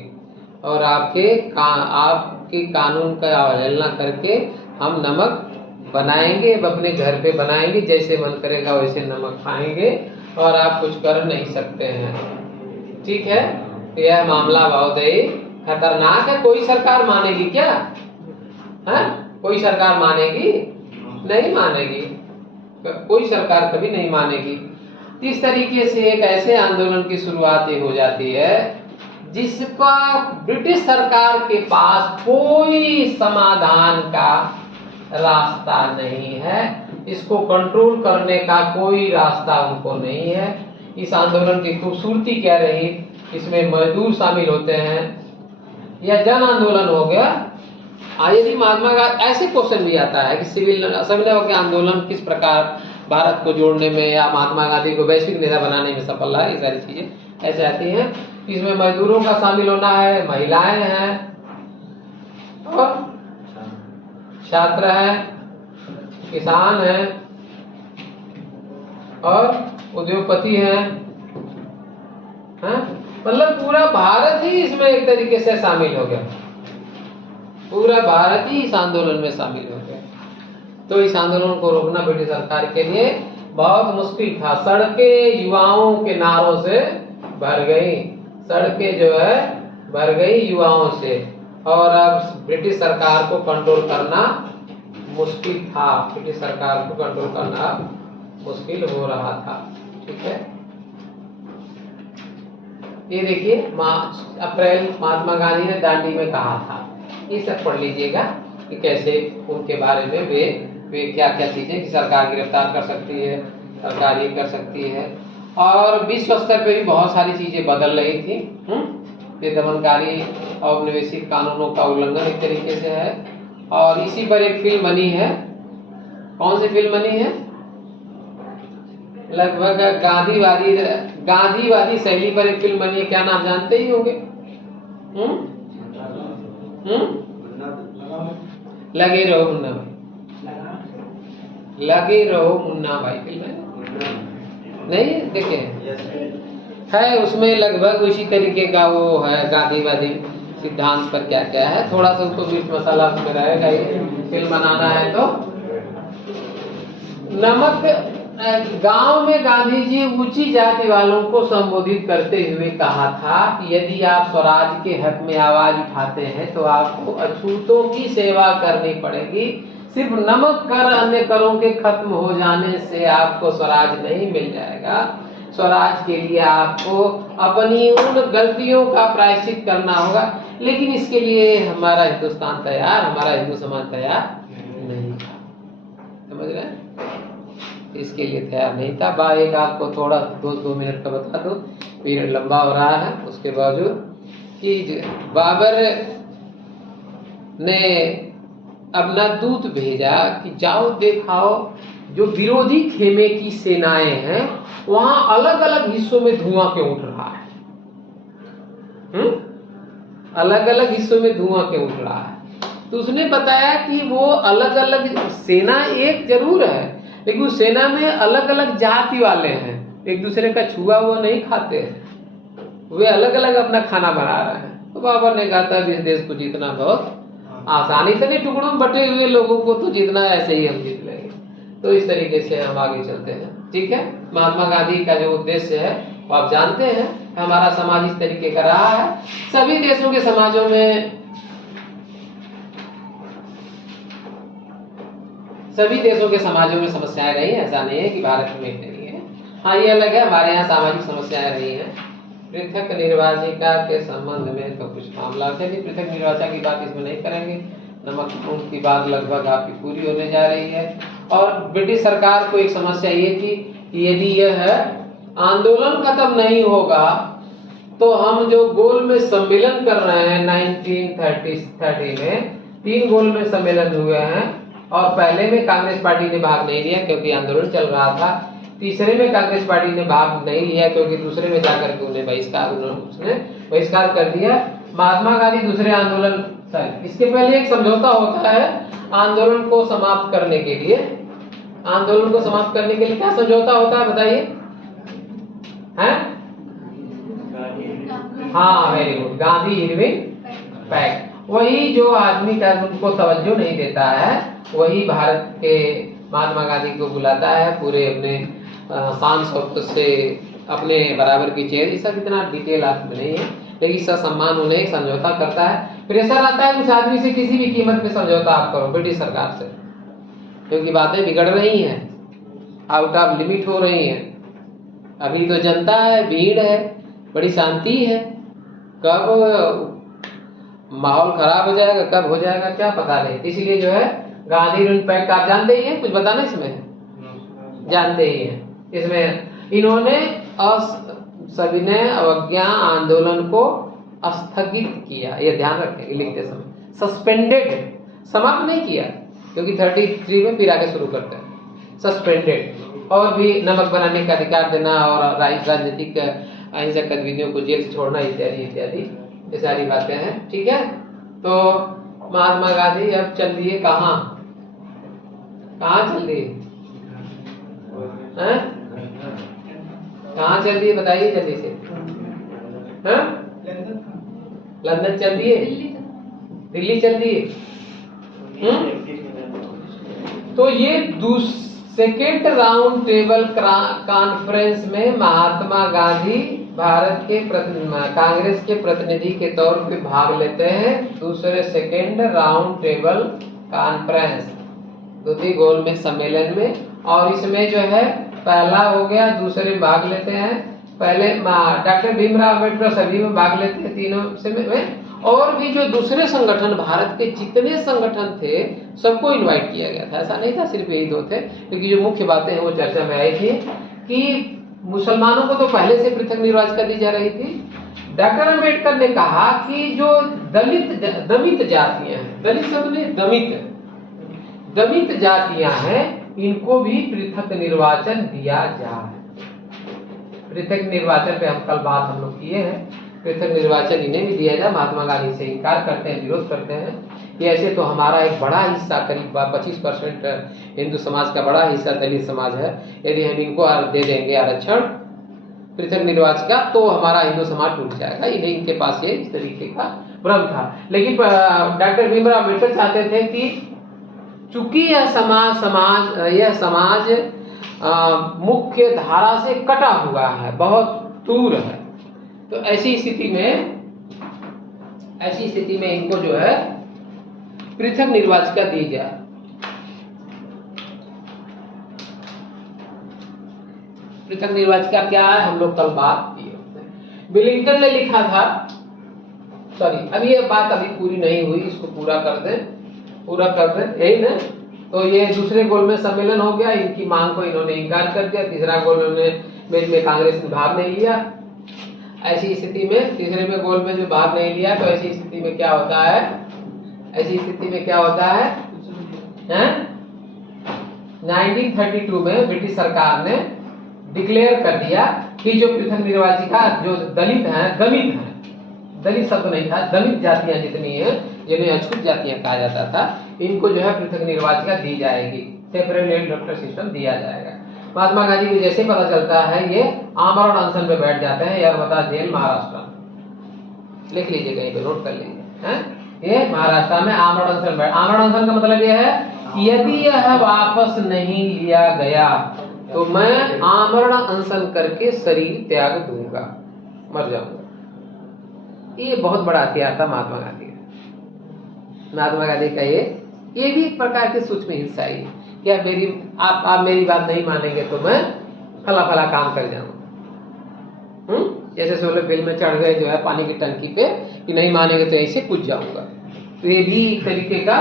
और आपके कानून का अवहेलना करके हम नमक बनाएंगे, अपने घर पे बनाएंगे, जैसे मन करेगा वैसे नमक खाएंगे और आप कुछ कर नहीं सकते हैं। ठीक है, तो यह मामला बहुत ही खतरनाक है। कोई सरकार मानेगी क्या? कोई सरकार मानेगी? नहीं मानेगी, कोई सरकार कभी नहीं मानेगी। इस तरीके से एक ऐसे आंदोलन की शुरुआत हो जाती है जिसका ब्रिटिश सरकार के पास कोई समाधान का रास्ता नहीं है, इसको कंट्रोल करने का कोई रास्ता उनको नहीं है। इस आंदोलन की खूबसूरती क्या रही, इसमें मजदूर शामिल होते हैं, यह जन आंदोलन हो गया। यदि महात्मा गांधी, ऐसे क्वेश्चन भी आता है कि सविनय के आंदोलन किस प्रकार भारत को जोड़ने में या महात्मा गांधी को वैश्विक नेता बनाने में सफल रहा, ये सारी चीजें ऐसे आती हैं। इसमें मजदूरों का शामिल होना है, महिलाएं हैं और छात्र हैं, किसान हैं और उद्योगपति हैं, मतलब पूरा भारत ही इसमें एक तरीके से शामिल हो गया, पूरा भारत ही इस आंदोलन में शामिल हो गया। तो इस आंदोलन को रोकना ब्रिटिश सरकार के लिए बहुत मुश्किल था। सड़कें युवाओं के नारों से भर गई, सड़कें जो है भर गई युवाओं से, और अब ब्रिटिश सरकार को कंट्रोल करना मुश्किल था, ब्रिटिश सरकार को कंट्रोल करना मुश्किल हो रहा था। ठीक है, ये देखिए अप्रैल महात्मा गांधी ने दांडी में कहा था, ये सब पढ़ लीजिएगा कि कैसे उनके बारे में वे क्या क्या चीजें कि सरकार गिरफ्तार कर सकती है, सरकार ये कर सकती है। और विश्व स्तर पे भी बहुत सारी चीजें बदल रही थी। ये दमनकारी औपनिवेशिक कानूनों का उल्लंघन एक तरीके से है। और इसी पर एक फिल्म बनी है। कौन सी फिल्म बनी है? लगभग गांधीवादी शैली पर एक फिल्म बनी है। क्या नाम जानते ही होंगे? लगे रहो मुन्ना भाई, लगे रहो मुन्ना भाई फिल्म है, नहीं देखे है? उसमें लगभग उसी तरीके का वो है, गांधीवादी सिद्धांत पर क्या क्या है। थोड़ा सा उसको मिर्च मसाला उसमें रहेगा। ये फिल्म बनाना है तो नमक। गांव में गांधी जी ऊंची जाति वालों को संबोधित करते हुए कहा था कि यदि आप स्वराज के हक में आवाज उठाते हैं तो आपको अछूतों की सेवा करनी पड़ेगी। सिर्फ नमक कर अन्य करों के खत्म हो जाने से आपको स्वराज नहीं मिल जाएगा। स्वराज के लिए आपको अपनी उन गलतियों का प्रायश्चित करना होगा। लेकिन इसके लिए हमारा हिंदुस्तान तैयार, हमारा हिंदू समाज तैयार नहीं था। समझ रहे हैं? इसके लिए तैयार नहीं था। एक आपको थोड़ा 2 मिनट का बता दो, पीरियड लंबा हो रहा है। उसके बावजूद कि बाबर ने अपना दूत भेजा कि जाओ दिखाओ जो विरोधी खेमे की सेनाएं हैं वहां अलग अलग हिस्सों में धुआं क्यों उठ रहा है। अलग अलग हिस्सों में धुआं क्यों उठ रहा है? तो उसने बताया कि वो अलग अलग सेना एक जरूर है, लेकिन उस सेना में अलग अलग जाति वाले हैं, एक दूसरे का छुआ हुआ नहीं खाते हैं, वे अलग अलग अपना खाना बना रहे हैं। तो बाबर ने कहा था इस देश को जीतना बहुत आसानी से नहीं, टुकड़ों में बटे हुए लोगों को तो जीतना ऐसे ही हम जीत लेंगे। तो इस तरीके से हम आगे चलते हैं। ठीक है, महात्मा गांधी का जो उद्देश्य है वो आप जानते हैं। हमारा समाज इस तरीके का रहा है। सभी देशों के समाजों में समस्याएं रही हैं, ऐसा नहीं है कि भारत में नहीं है। हाँ, ये अलग है, हमारे यहाँ सामाजिक समस्याएं रही हैं। पृथक निर्वाचिका के संबंध में तो कुछ मामला थे, पृथक निर्वाचिका की बात इसमें नहीं करेंगे। नमक की बात लगभग आपकी पूरी होने जा रही है। और ब्रिटिश सरकार को एक समस्या ये थी कि यदि यह आंदोलन खत्म नहीं होगा तो हम जो गोल में सम्मेलन कर रहे हैं 1930 में 3 गोल में सम्मेलन हुए हैं और पहले में कांग्रेस पार्टी ने भाग नहीं लिया क्योंकि आंदोलन चल रहा था। तीसरे में कांग्रेस पार्टी ने भाग नहीं लिया क्योंकि दूसरे में जाकर के उसने बहिष्कार कर दिया। महात्मा गांधी दूसरे आंदोलन इसके पहले एक समझौता होता है आंदोलन को समाप्त करने के लिए। आंदोलन को समाप्त करने के लिए क्या समझौता होता है बताइए? हैं? हाँ, very good, Gandhi Irwin pact. वही जो आदमी का उनको तवज्जो नहीं देता है वही भारत के महात्मा गांधी को बुलाता है, पूरे अपने शान शौकत से अपने बराबर की चेयर। इसका कितना डिटेल आपको नहीं है, लेकिन इसका सम्मान उन्हें समझौता करता है। प्रेशर आता है कुछ आदमी से किसी भी कीमत पे समझौता आप करो ब्रिटिश सरकार से, क्योंकि बातें बिगड़ रही हैं, आउट ऑफ लिमिट हो रही हैं। अभी तो जनता है, भीड़ है, बड़ी शांति है, कब माहौल खराब हो जाएगा, कब हो जाएगा क्या पता नहीं। इसलिए जो है गांधी पैक्ट आप जानते ही हैं, कुछ बताना इसमें जानते ही हैं। इसमें इन्होंने सविनय अवज्ञा आंदोलन को स्थगित किया, ये ध्यान रखें लिखते समय। सस्पेंडेड, समाप्त नहीं किया, क्योंकि 33 में फिर आगे शुरू करते हैं। सस्पेंडेड, और भी नमक बनाने का अधिकार देना और राजनीतिक अहिंसक गतिविधियों को जेल से छोड़ना इत्यादि इत्यादि, ये सारी बातें हैं। ठीक है, तो महात्मा गांधी अब चल दिए कहाँ चल दिए? कहाँ चल दिए बताइए जल्दी से। लंदन चल दिए, दिल्ली चल दिए। तो ये सेकेंड राउंड टेबल कॉन्फ्रेंस में महात्मा गांधी भारत के कांग्रेस के प्रतिनिधि के तौर पे भाग लेते हैं। दूसरे सेकेंड राउंड टेबल कॉन्फ्रेंस द्वितीय गोलमेज सम्मेलन में। और इसमें जो है पहला हो गया, दूसरे में भाग लेते हैं, पहले डॉक्टर भीमराव अम्बेडकर सभी में भाग लेते हैं, तीनों से में। और भी जो दूसरे संगठन, भारत के जितने संगठन थे सबको इनवाइट किया गया था, ऐसा नहीं था सिर्फ यही दो थे, क्योंकि जो मुख्य बातें हैं वो चर्चा में आई थी कि मुसलमानों को तो पहले से पृथक निर्वाचिका दी जा रही थी। डॉक्टर अम्बेडकर ने कहा कि जो दमित जातियां हैं, दलित शब्द नहीं, दमित जातियां हैं, इनको भी पृथक निर्वाचन दिया जाए। पृथक निर्वाचन पे हम लोग किए हैं, पृथक निर्वाचन इन्हें भी दिया जाए। महात्मा गांधी से इनकार करते हैं, विरोध करते हैं। ये ऐसे तो हमारा एक बड़ा हिस्सा, करीब 25% हिंदू समाज का बड़ा हिस्सा दलित समाज है। यदि हम इनको दे देंगे आरक्षण पृथक निर्वाचिका तो हमारा हिंदू समाज टूट जाएगा। इनके पास ये इस तरीके का भ्रम था। लेकिन डॉक्टर भीमराव अम्बेडकर चाहते थे कि चूंकि यह समाज मुख्य धारा से कटा हुआ है, बहुत दूर है, तो ऐसी स्थिति में इनको जो है पृथक निर्वाचिका दी जाए। पृथक निर्वाचिका क्या है, हम लोग कल बात किए। विलिंगटन ने लिखा था, सॉरी अभी ये बात अभी पूरी नहीं हुई, इसको पूरा कर दें यही ना। तो ये दूसरे गोलमेज सम्मेलन हो गया, इनकी मांग को इन्होंने इंकार कर दिया। तीसरा गोलमेज में कांग्रेस ने भाग नहीं लिया। ऐसी स्थिति में तीसरे में गोलमेज में भाग नहीं लिया, तो ऐसी स्थिति में क्या होता है, 1932 में ब्रिटिश सरकार ने डिक्लेयर कर दिया कि जो पृथक निर्वाचिका जो दलित शब्द नहीं था, दलित जातियां जितनी है, जिन्हें अछूत जातियां कहा जाता था, इनको जो है पृथक निर्वाचिका दी जाएगी, सेपरेट इलेक्टोरल सिस्टम दिया जाएगा। महात्मा गांधी को जैसे पता चलता है, ये आमरण अनशन पे बैठ जाते हैं। यरवदा जेल, महाराष्ट्र, लिख लीजिए कहीं पे, नोट कर लीजिए। ये महाराष्ट्र में आमरण अनशन का मतलब यह है कि यदि यह वापस नहीं लिया गया तो मैं आमरण अनशन करके शरीर त्याग दूंगा, मर जाऊंगा। ये बहुत बड़ा हथियार था महात्मा गांधी का। ये भी एक प्रकार के सूक्ष्म हिंसा ही, क्या आप मेरी बात नहीं मानेंगे तो मैं फला काम कर जाऊंगा। जैसे 16 बिल में चढ़ गए जो है पानी की टंकी पे कि नहीं मानेंगे तो ऐसे कूद जाऊंगा। तो ये भी एक तरीके का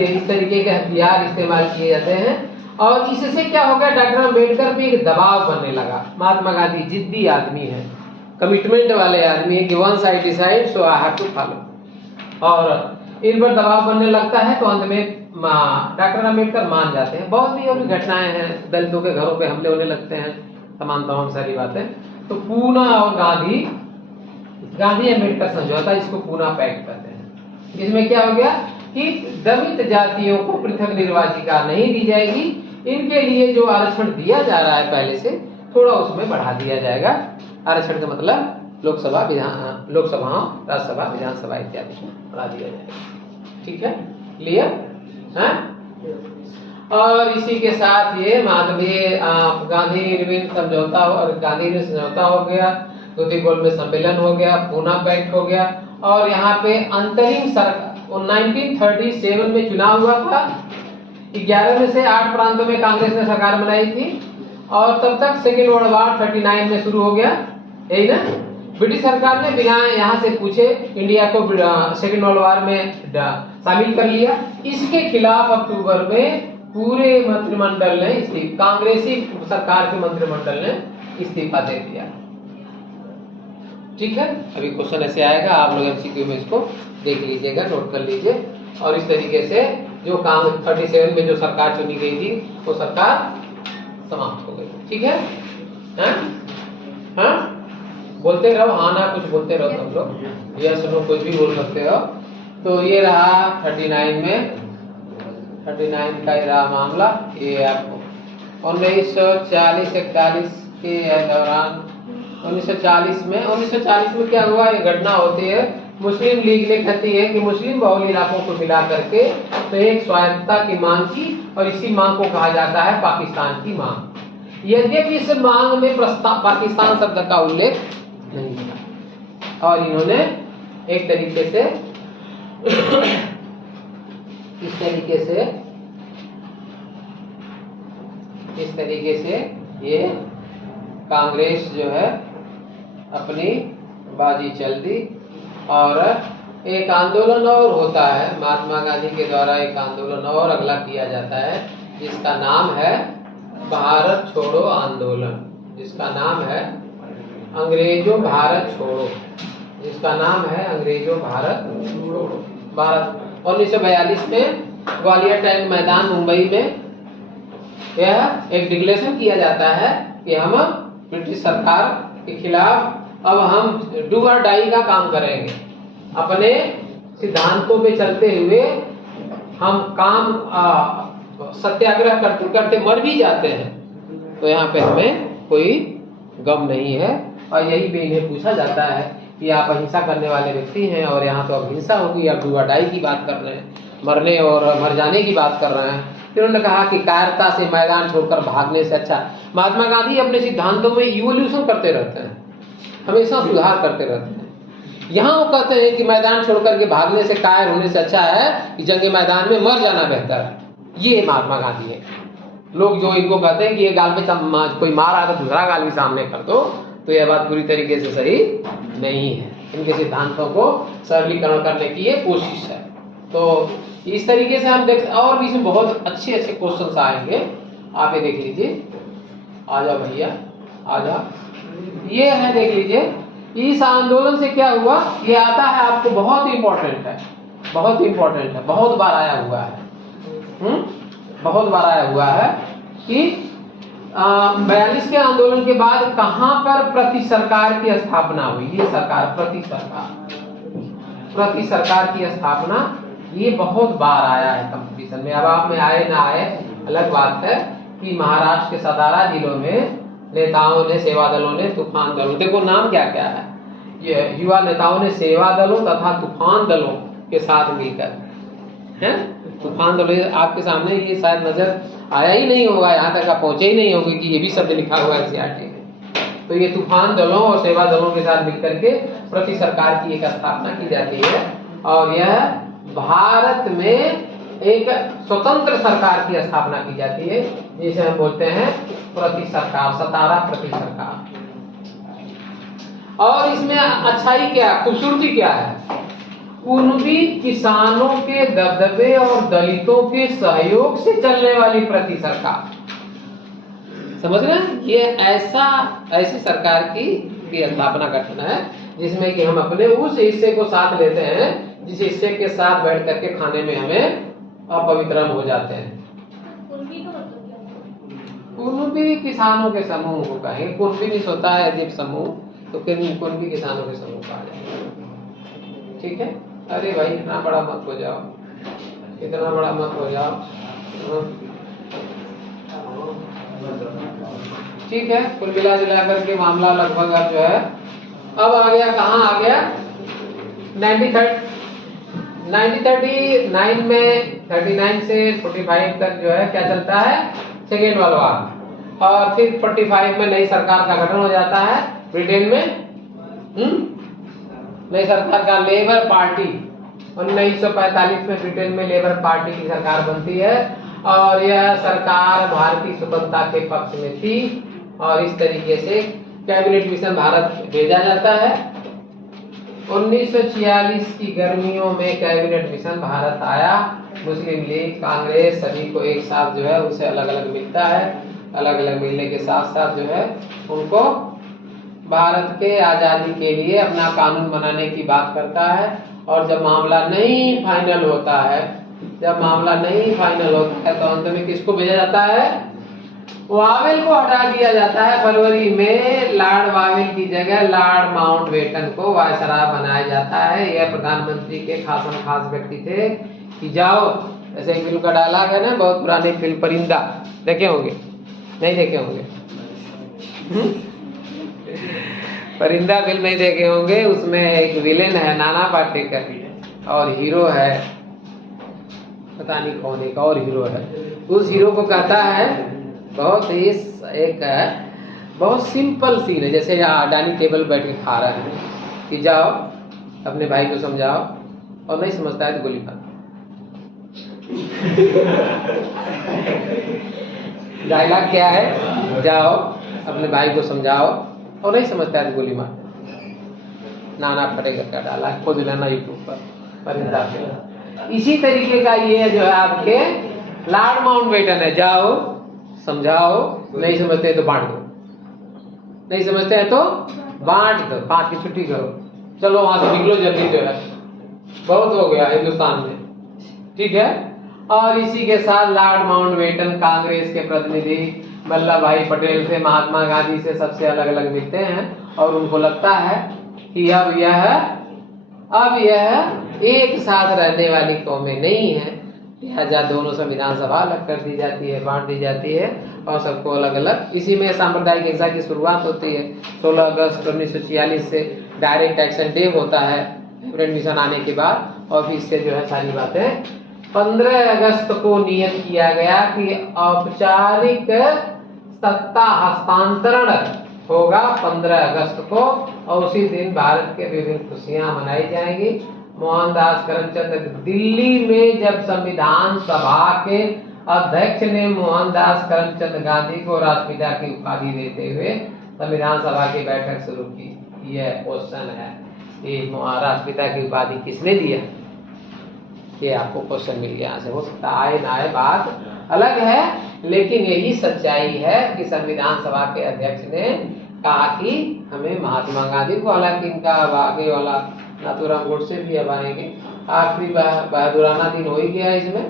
इस तरीके के हथियार इस्तेमाल किए जाते हैं। और इससे क्या हो गया, डॉक्टर अम्बेडकर पे एक दबाव बनने लगा। महात्मा गांधी जिद्दी आदमी है, कमिटमेंट वाले आदमी है कि once I decide so I have to follow, और इन पर दबाव बनने लगता है। तो अंत में डॉक्टर अम्बेडकर मान जाते हैं। बहुत ही और घटनाएं हैं, दलितों के घरों पे हमले होने लगते हैं, तमाम सारी बातें। तो पूना और गांधी अम्बेडकर समझौता, इसको पूना पैक्ट कहते हैं। इसमें क्या हो गया कि दलित जातियों को पृथक निर्वाचिका नहीं दी जाएगी, इनके लिए जो आरक्षण दिया जा रहा है पहले से, थोड़ा उसमें बढ़ा दिया जाएगा। आरक्षण का मतलब लोकसभा, राज्यसभा, विधानसभा इत्यादि बढ़ा दिया जाएगा। ठीक है, क्लियर है? और इसी के साथ ये गांधी इरविन समझौता और गांधी इरविन समझौता हो गया, द्वितीय गोलमेज सम्मेलन हो गया, पूना पैक्ट हो गया। और यहाँ पे अंतरिम सरकार 1937 में चुनाव हुआ था। 11 में से 8 प्रांतों में कांग्रेस ने सरकार बनाई थी, और तब तक सेकेंड वर्ल्ड वॉर 39 में शुरू हो गया, यही ना। ब्रिटिश सरकार ने बिना यहाँ से पूछे इंडिया को सेकेंड वर्ल्ड वॉर में शामिल कर लिया। इसके खिलाफ अक्टूबर में पूरे मंत्रिमंडल ने कांग्रेसी सरकार के मंत्रिमंडल ने इस्तीफा दे दिया। ठीक है, अभी क्वेश्चन ऐसे आएगा, आप लोग एमसीक्यू में इसको देख लीजिएगा, नोट कर लीजिए। और इस तरीके से जो कांग्रेस 37 में जो सरकार चुनी गई थी वो सरकार समाप्त हो गई। ठीक है, हाँ? बोलते रहो, हाँ ना कुछ बोलते रहो तुम लोग, या सुनो, कुछ भी बोल सकते हो। तो ये रहा 39 का ये रहा मामला। ये आपको 1940-41 के दौरान 1940 में क्या हुआ, ये घटना होती है। मुस्लिम लीग ने कहती है कि मुस्लिम बहुल इलाकों को मिला करके तो एक स्वायत्तता की मांग की, और इसी मांग को कहा जाता है पाकिस्तान की मांग। यद्यपि इस मांग में पाकिस्तान शब्द का उल्लेख नहीं था, और इन्होंने एक तरीके से इस तरीके से इस तरीके से ये कांग्रेस जो है अपनी बाजी चल दी। और एक आंदोलन और होता है, महात्मा गांधी के द्वारा एक आंदोलन और अगला किया जाता है जिसका नाम है भारत छोड़ो आंदोलन, जिसका नाम है अंग्रेजों भारत छोड़ो, जिसका नाम है अंग्रेजों भारत छोड़ो। भारत 1942 में ग्वालियर टैंक मैदान मुंबई में यह एक डिक्लेरेशन किया जाता है कि हम ब्रिटिश सरकार के खिलाफ अब हम डू और डाई का काम करेंगे, अपने सिद्धांतों पे चलते हुए हम काम सत्याग्रह करते करते मर भी जाते हैं, तो यहाँ पे हमें कोई गम नहीं है। और यही पे इन्हें पूछा जाता है कि आप अहिंसा करने वाले व्यक्ति हैं और यहाँ तो अब हिंसा होगी, आप डू और डाई की बात कर रहे हैं, मरने और मर जाने की बात कर रहे हैं। फिर उन्होंने कहा कि कायरता से मैदान छोड़कर भागने से अच्छा। महात्मा गांधी अपने सिद्धांतों में इवोल्यूशन करते रहते हैं, हमेशा सुधार करते रहते हैं। यहाँ वो कहते हैं कि मैदान छोड़कर के भागने से, कायर होने से अच्छा है कि जंग मैदान में मर जाना बेहतर है। ये महात्मा गांधी है। लोग जो इनको कहते हैं कि ये गाल पे कोई मार आ तो दूसरा गाल भी सामने कर दो, तो यह बात पूरी तरीके से सही नहीं है। इनके सिद्धांतों को सरलीकरण करने की ये कोशिश है। तो इस तरीके से हम देख, और भी इसमें बहुत अच्छे अच्छे क्वेश्चंस आएंगे, आप ये देख लीजिए। आ जाओ भैया, आ जाओ। ये है, देख लीजिए इस आंदोलन से क्या हुआ, ये आता है आपको, बहुत इंपॉर्टेंट है, बहुत इंपॉर्टेंट है, बहुत बार आया हुआ है, बहुत बार आया हुआ है कि 42 के आंदोलन के बाद कहां पर प्रति सरकार की स्थापना हुई। ये सरकार, प्रति सरकार की स्थापना, ये बहुत बार आया है कंपटीशन में। अब आप में आए ना आए अलग बात है कि महाराष्ट्र के सतारा जिलों में नेताओं ने, सेवा दलों ने, तूफान दलों, देखो नाम क्या क्या है, ये युवा नेताओं ने सेवा दलों तथा तूफान दलों के साथ मिलकर, है तूफान दलों, आपके सामने ये शायद नजर आया ही नहीं होगा, यहाँ तक आप पहुंचे ही नहीं होंगे कि ये भी शब्द लिखा हुआ है एनसीईआरटी में। तो ये तूफान दलों और सेवा दलों के साथ मिलकर के प्रति सरकार की एक स्थापना की जाती है। और यह भारत में एक स्वतंत्र सरकार की स्थापना की जाती है, जिसे हम बोलते हैं प्रति सरकार, सतारा प्रति सरकार। और इसमें अच्छाई क्या, खूबसूरती क्या है, कुनबी किसानों के दबदबे और दलितों के सहयोग से चलने वाली प्रति सरकार। समझ रहे हैं, ये ऐसी सरकार की स्थापना गठन है जिसमें कि हम अपने उस हिस्से को साथ लेते हैं जिस हिस्से के साथ बैठ करके खाने में हमें अपवित्र हो जाते हैं। कुनबी किसानों के समूह को कहेंगे, कुनबी नहीं होता है अजीब समूह, तो कुनबी किसानों के समूह कहा जाएगा। ठीक है, अरे भाई इतना बड़ा मत हो जाओ, इतना बड़ा मत हो जाओ। ठीक है, कुल मिला जुला करके मामला लगभग अब जो है, अब आ गया, कहाँ आ गया 1939 में 39 से 45 तक जो है क्या चलता है, सेकेंड वर्ल्ड वॉर। और फिर 45 में नई सरकार का गठन हो जाता है ब्रिटेन में, नई सरकार का लेबर पार्टी। 1945 में ब्रिटेन में लेबर पार्टी की सरकार बनती है और यह सरकार भारतीय स्वतंत्रता के पक्ष में थी। और इस तरीके से कैबिनेट मिशन भारत भेजा जाता है। 1946 की गर्मियों में कैबिनेट मिशन भारत आया, मुस्लिम लीग, कांग्रेस सभी को एक साथ जो है उसे अलग अलग मिलता है। अलग अलग मिलने के साथ साथ जो है उनको भारत के आजादी के लिए अपना कानून बनाने की बात करता है। और जब मामला नहीं फाइनल होता है, जब मामला नहीं फाइनल होता है तो अंत में किसको भेजा जाता है, वावेल को हटा दिया जाता है। फरवरी में लॉर्ड वावेल की जगह लॉर्ड माउंटबेटन को वायसराय बनाया जाता है। यह प्रधानमंत्री के खास व्यक्ति थे कि जाओ, ऐसे एक फिल्म का डायलॉग है ना, बहुत पुरानी फिल्म परिंदा, देखे होंगे, नहीं देखे होंगे, परिंदा फिल्म नहीं देखे होंगे। उसमें एक विलेन है नाना पाटेकर और हीरो है पता नहीं कौन, एक और हीरो है। उस हीरो को कहता है, बहुत ही एक बहुत सिंपल सीन है, जैसे डाइनिंग टेबल बैठ के खा रहा है कि जाओ अपने भाई को समझाओ, और नहीं समझता है तो गोली मार। डायलॉग क्या है, जाओ अपने भाई को समझाओ, और नहीं समझता है तो गोली मार। नाना फटेकर का डाला, खोज लेना यूट्यूब पर, परिंदा फिल्म। इसी तरीके का ये जो है आपके लॉर्ड माउंटबेटन है, जाओ समझाओ, नहीं समझते तो बांट दो, नहीं समझते हैं तो बांट दो, 5 की छुट्टी करो, चलो वहां से निकलो जल्दी, जो है बहुत हो गया हिंदुस्तान में, ठीक है। और इसी के साथ लॉर्ड माउंटबेटन कांग्रेस के प्रतिनिधि वल्लभ भाई पटेल से, महात्मा गांधी से सबसे अलग अलग मिलते हैं, और उनको लगता है कि अब यह एक साथ रहने वाली कौमें नहीं है, लिहाजा दोनों संविधान सभा अलग कर दी जाती है, बांट दी जाती है, और सबको अलग अलग। इसी में सांप्रदायिक हिंसा की शुरुआत होती है। 16 अगस्त 1946 से डायरेक्ट एक्शन डे होता है मिशन आने के बाद, और फिर इससे जो है सारी बातें 15 अगस्त को नियत किया गया कि औपचारिक सत्ता हस्तांतरण होगा 15 अगस्त को, और उसी दिन भारत के विभिन्न खुशियां मनाई जाएंगी। मोहनदास करमचंद दिल्ली में जब संविधान सभा के अध्यक्ष ने मोहनदास करमचंद गांधी को राष्ट्रपिता की उपाधि देते हुए संविधान सभा की बैठक शुरू की। यह क्वेश्चन है कि राष्ट्रपिता की उपाधि किसने दिया, ये आपको क्वेश्चन मिल गया। यहाँ से हो सकता आए ना आए बात अलग है, लेकिन यही सच्चाई है कि संविधान सभा के अध्यक्ष ने कहा कि हमें महात्मा गांधी को, हालांकि इनका आगे वाला नाथूराम गोडसे भी अब आएंगे, आखिरी बहादुराना दिन हो ही गया इसमें,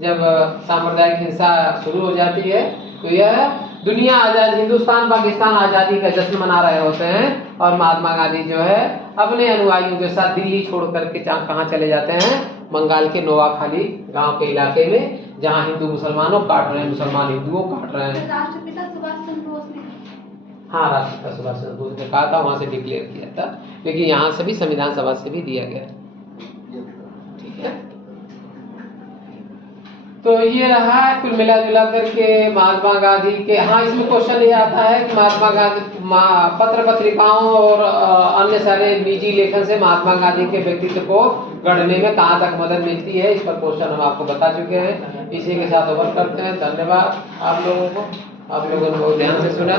जब सांप्रदायिक हिंसा शुरू हो जाती है तो यह दुनिया आजाद, हिंदुस्तान पाकिस्तान आजादी का जश्न मना रहे होते हैं, और महात्मा गांधी जो है अपने अनुयायियों के साथ दिल्ली छोड़ करके कहाँ चले जाते हैं, बंगाल के नोआखाली गांव के इलाके में, जहां हिंदू मुसलमानों काट रहे हैं, मुसलमान हिंदुओं काट रहे हैं। राष्ट्रपिता सुभाष चंद्र बोस ने, हाँ, राष्ट्रपिता सुभाष चंद्र बोस ने कहा था, वहां से डिक्लेयर किया था, लेकिन यहाँ से भी संविधान सभा से भी दिया गया, ठीक है। तो ये रहा कुल मिला जुला करके महात्मा गांधी के। हाँ, इसमें क्वेश्चन ये आता है कि महात्मा गांधी पत्र पत्रिकाओं और अन्य सारे निजी लेखन से महात्मा गांधी के व्यक्तित्व को गढ़ने में कहाँ तक मदद मिलती है, इस पर क्वेश्चन हम आपको बता चुके हैं। इसी के साथ ओवर करते हैं। धन्यवाद आप लोगों को, आप लोगों ने बहुत ध्यान से सुना।